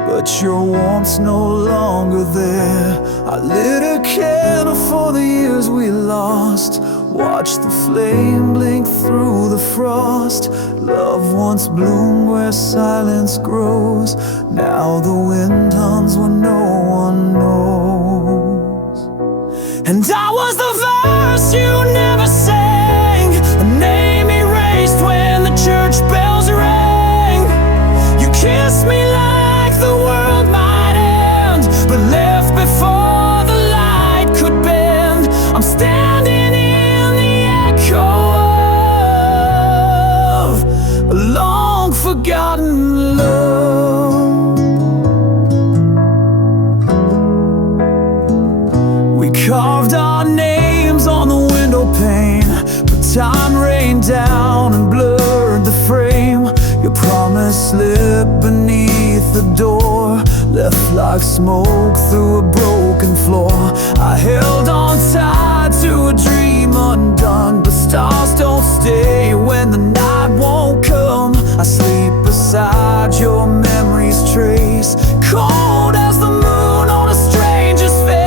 but your warmth's no longer there. I lit a candle for the years we lost, watched the flame blink through the frost. Love once bloomed where silence grows, now the wind hums where no one knows. And I was the verse you never sang, a name erased when the church bells rang. You kissed me like the world might end, but left before the light could bend. I'm standing in the echo of a long forgotten love. We carved our names on the window pane, but time rained down and blurred the frame. Your promise slipped beneath the door, left like smoke through a broken floor. I held on tight to a dream undone, but stars don't stay when the night won't come. I sleep beside your memory's trace, cold as the moon on a stranger's face.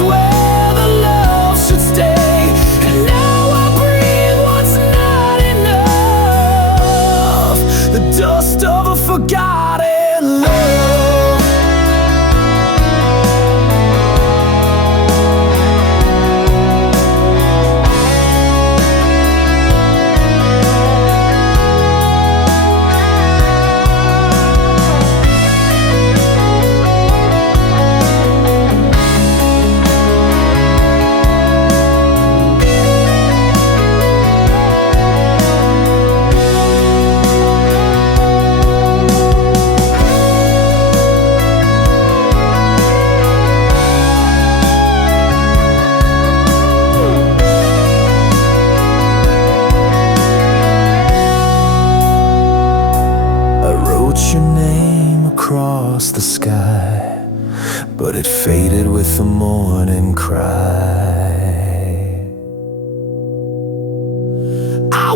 Where the love should stay.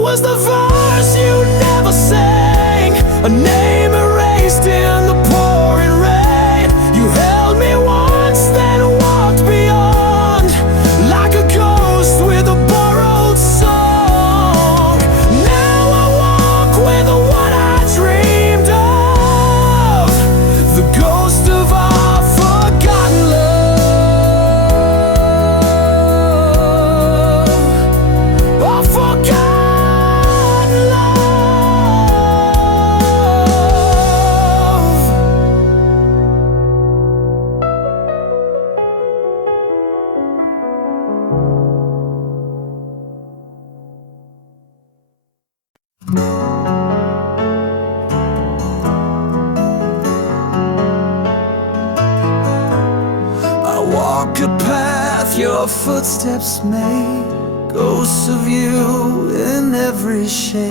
was the verse you never sang, a name erased in the pouring rain. You held me once, then walked beyond, like a ghost with a borrowed song. Now I walk with what I dreamed of, the ghost of our forgotten love, our forgotten I walk a path your footsteps made, ghosts of you in every shade,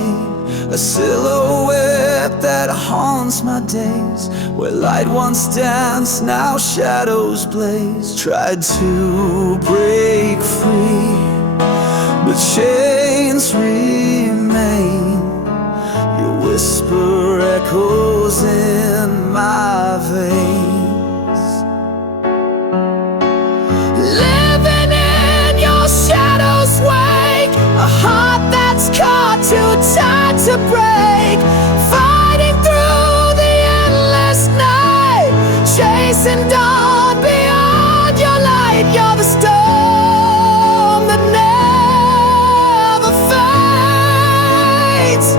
a silhouette that haunts my days. Where light once danced, now shadows blaze. Tried to break free, but chains remain. Your whisper echoes in my veins. Living in your shadow's wake, a heart that's caught too tight to break. Fighting through the endless night, chasing dawn beyond your light. You're the storm that never fades,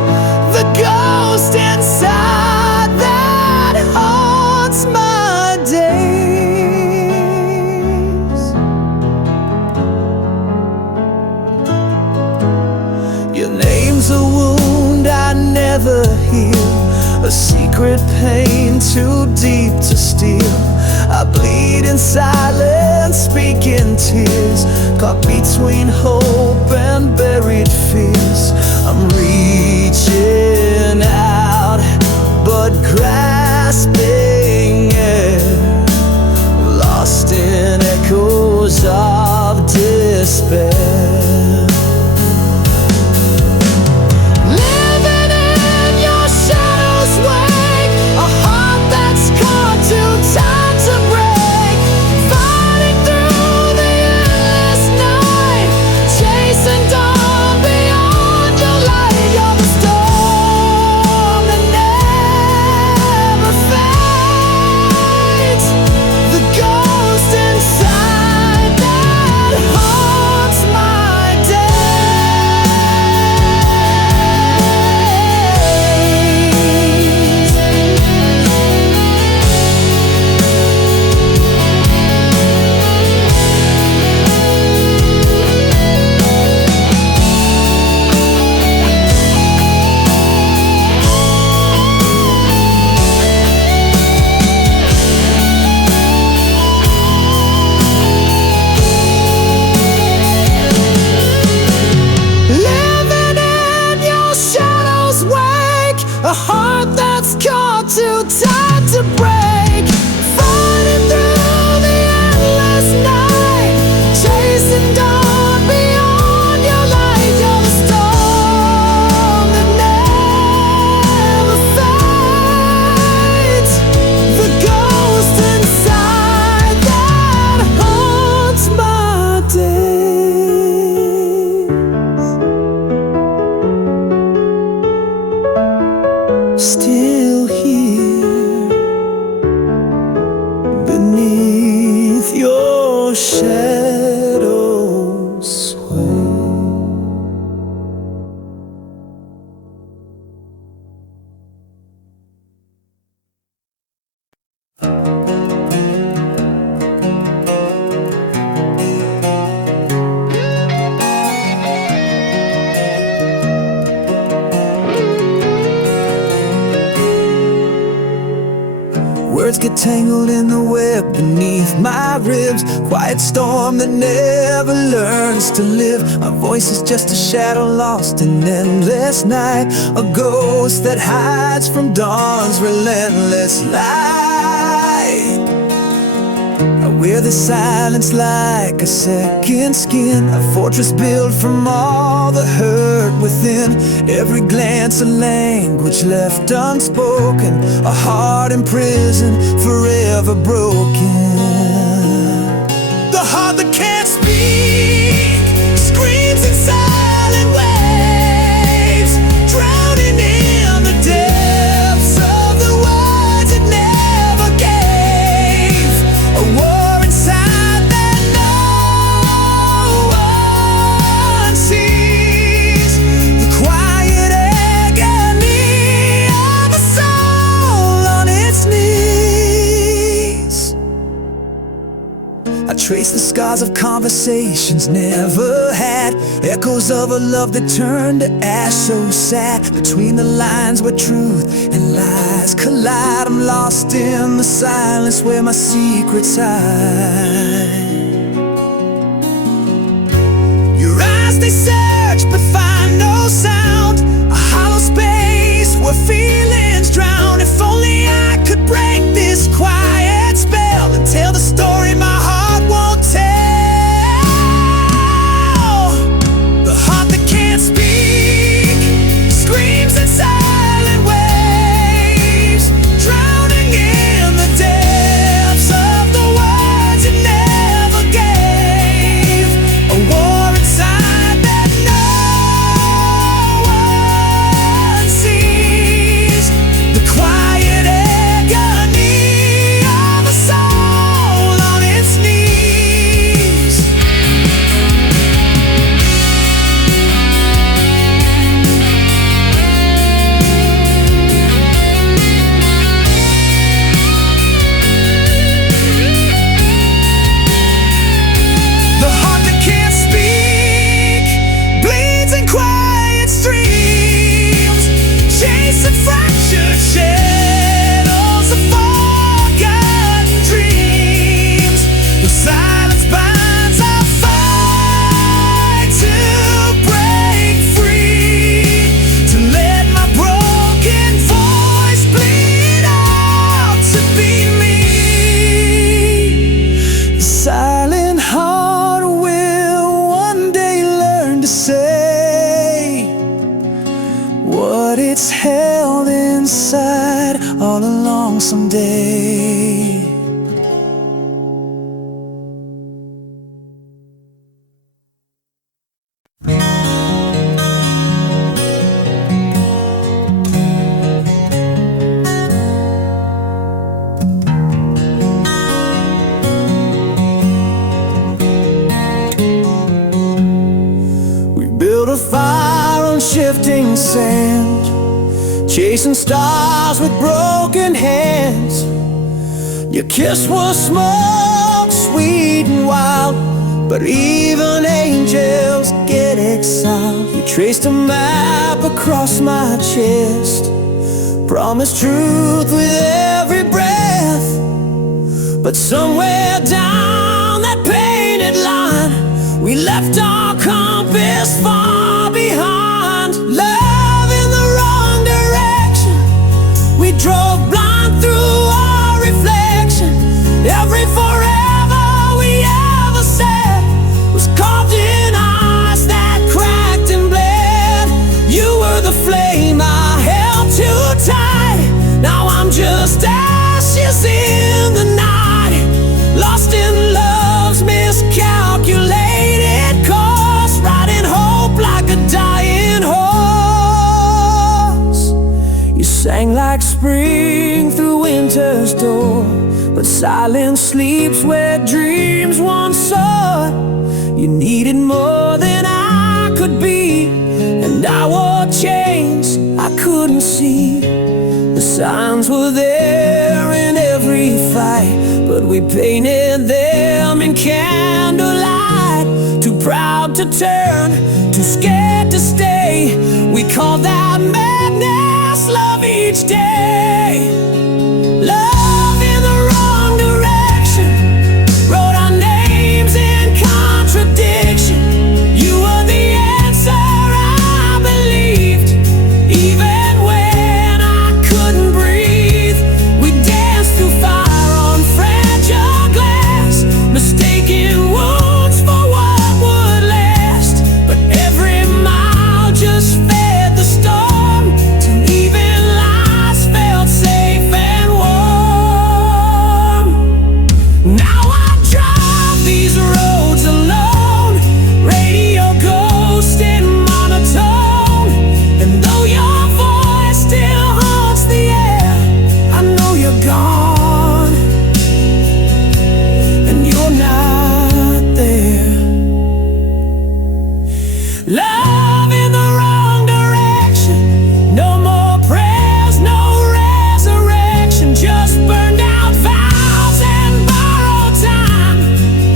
the ghost inside that haunts my days. Your name's a wound I never heal, a secret pain too deep to steal. I bleed in silence, speak in tears, caught between hope and buried fears. I'm reaching out, but grasping air, lost in echoes of despair. Living in your shadow's wake, a heart that's caught too tight to break. Fighting through the endless night, chasing dawn beyond your light. You're the storm that never fades, the ghost inside that haunts my Living in your shadow's wake, a heart that's caught too tight to break. Fighting through the endless night, chasing dawn beyond your light. You're the storm that never fades, the ghost inside that haunts my days. Still here beneath your shadow's sway. Words get tangled in the web beneath my ribs. Quiet storm that never learns to live. My voice is just a shadow lost in endless night, a ghost that hides from dawn's relentless light. where the silence like a second skin, a fortress built from all the hurt within. Every glance a language left unspoken, a heart imprisoned, forever broken. The heart that can't speak screams in silent waves, drowning in the depths of the words it never gave. A war inside that no one sees, the quiet agony of a soul on its knees. I trace the scars of conversations never had, echoes of a love that turned to ash, so sad. Between the lines where truth and lies collide, I'm lost in the silence where my secrets hide. Your eyes, they search but find no sound, a hollow space where feelings drown. If only I could break this quiet spell and tell the story my heart won't tell. The heart that can't speak screams in silent waves, drowning in the depths of the words it never gave. A war inside that no one sees, the quiet agony of a soul on its knees. The heart that can't speak bleeds in quiet streams, chasing fractured shadows of forgotten dreams. The silence binds, I fight to break free, to let my broken voice bleed out to be me. The silent heart will one day learn to say what it's held inside all along someday. We built a fire on shifting sand, chasing stars with broken hands. Your kiss was smoke, sweet and wild, but even angels get exiled. You traced a map across my chest, promised truth with every breath, but somewhere down that painted line, we left our compass far behind. Love in the wrong direction, we drove blind through our reflection. Every forever we ever said was carved in ice that cracked and bled. You were the flame I held too tight, now I'm just ashes in the night, lost in love's miscalculated course, riding hope like a dying horse. You sang like spring through winter's door, but silence sleeps where dreams once soared. You needed more than I could be, and I wore chains I couldn't see. The signs were there in every fight, but we painted them in candlelight. Too proud to turn, too scared to stay. We called that madness love each day. Love in the wrong direction, wrote our names in contradiction. You were the answer I believed, even when I couldn't breathe. We danced through fire on fragile glass, Love in the wrong direction. No more prayers, no resurrection. Just burned out vows and borrowed time,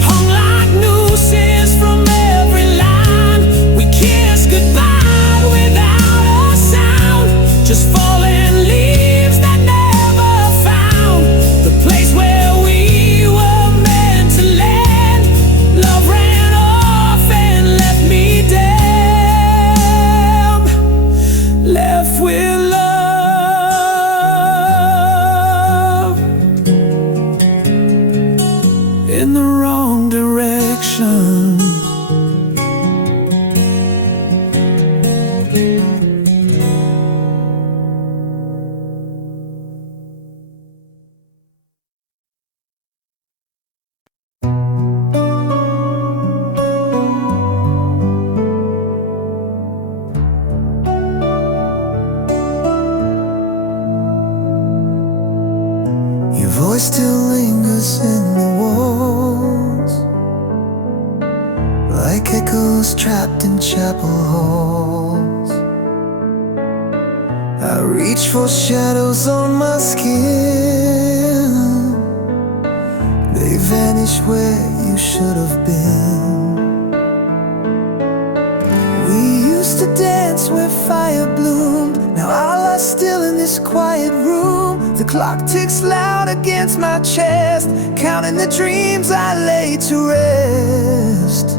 hung like nooses from every line. We kissed goodbye without a sound, just falling leaves that never found the place where we were meant to land. Love ran off and left me damn, left with love in the wrong direction. Your voice still lingers in the walls, like echoes trapped in chapel halls. I reach for shadows on my skin. They vanish where you should have been. We used to dance where fire bloomed. Now our life's still in this quiet room. The clock ticks loud against my chest, counting the dreams I lay to rest.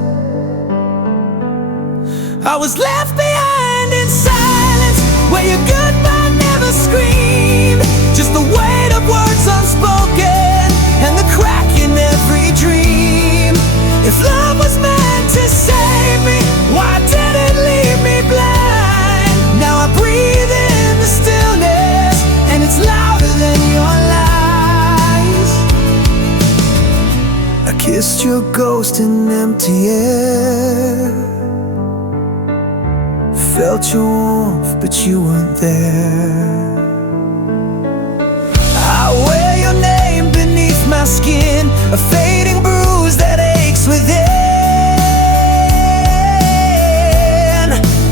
I was left behind in silence, where your goodbye never screamed. Just the weight of words unspoken, and the crack in every dream. If love was meant to save me, why did it leave me blind? Now I breathe in the stillness, and it's louder than your lies. I kissed your ghost in empty air, felt your warmth, but you weren't there. I wear your name beneath my skin, a fading bruise that aches within.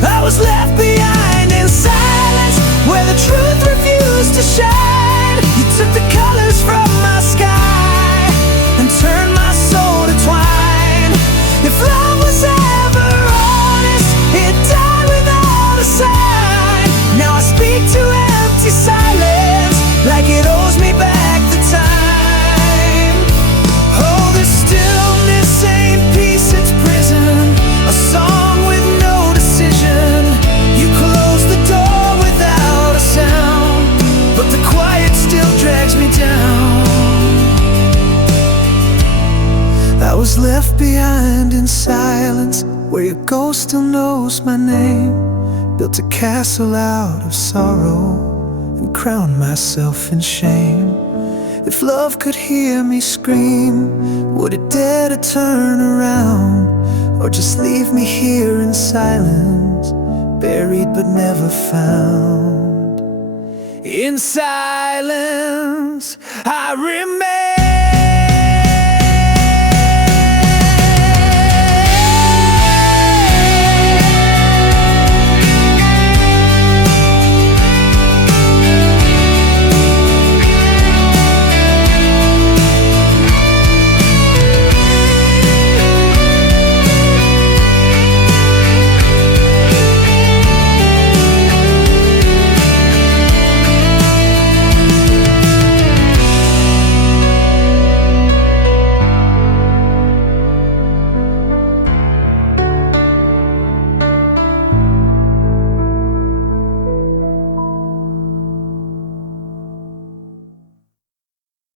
I was left behind in silence, where the truth refused to shine. You took the colors from my sky and turned my soul to twine. If love was ever honest, it died without a sign. Now I speak to empty silence, like it owes me back the time. Oh, this stillness ain't peace, it's prison, a song with no decision. You close the door without a sound, but the quiet still drags me down. I was left behind in silence, where your ghost still knows my name. Built a castle out of sorrow and crowned myself in shame. If love could hear me scream, would it dare to turn around, or just leave me here in silence, buried but never found? In silence I remain.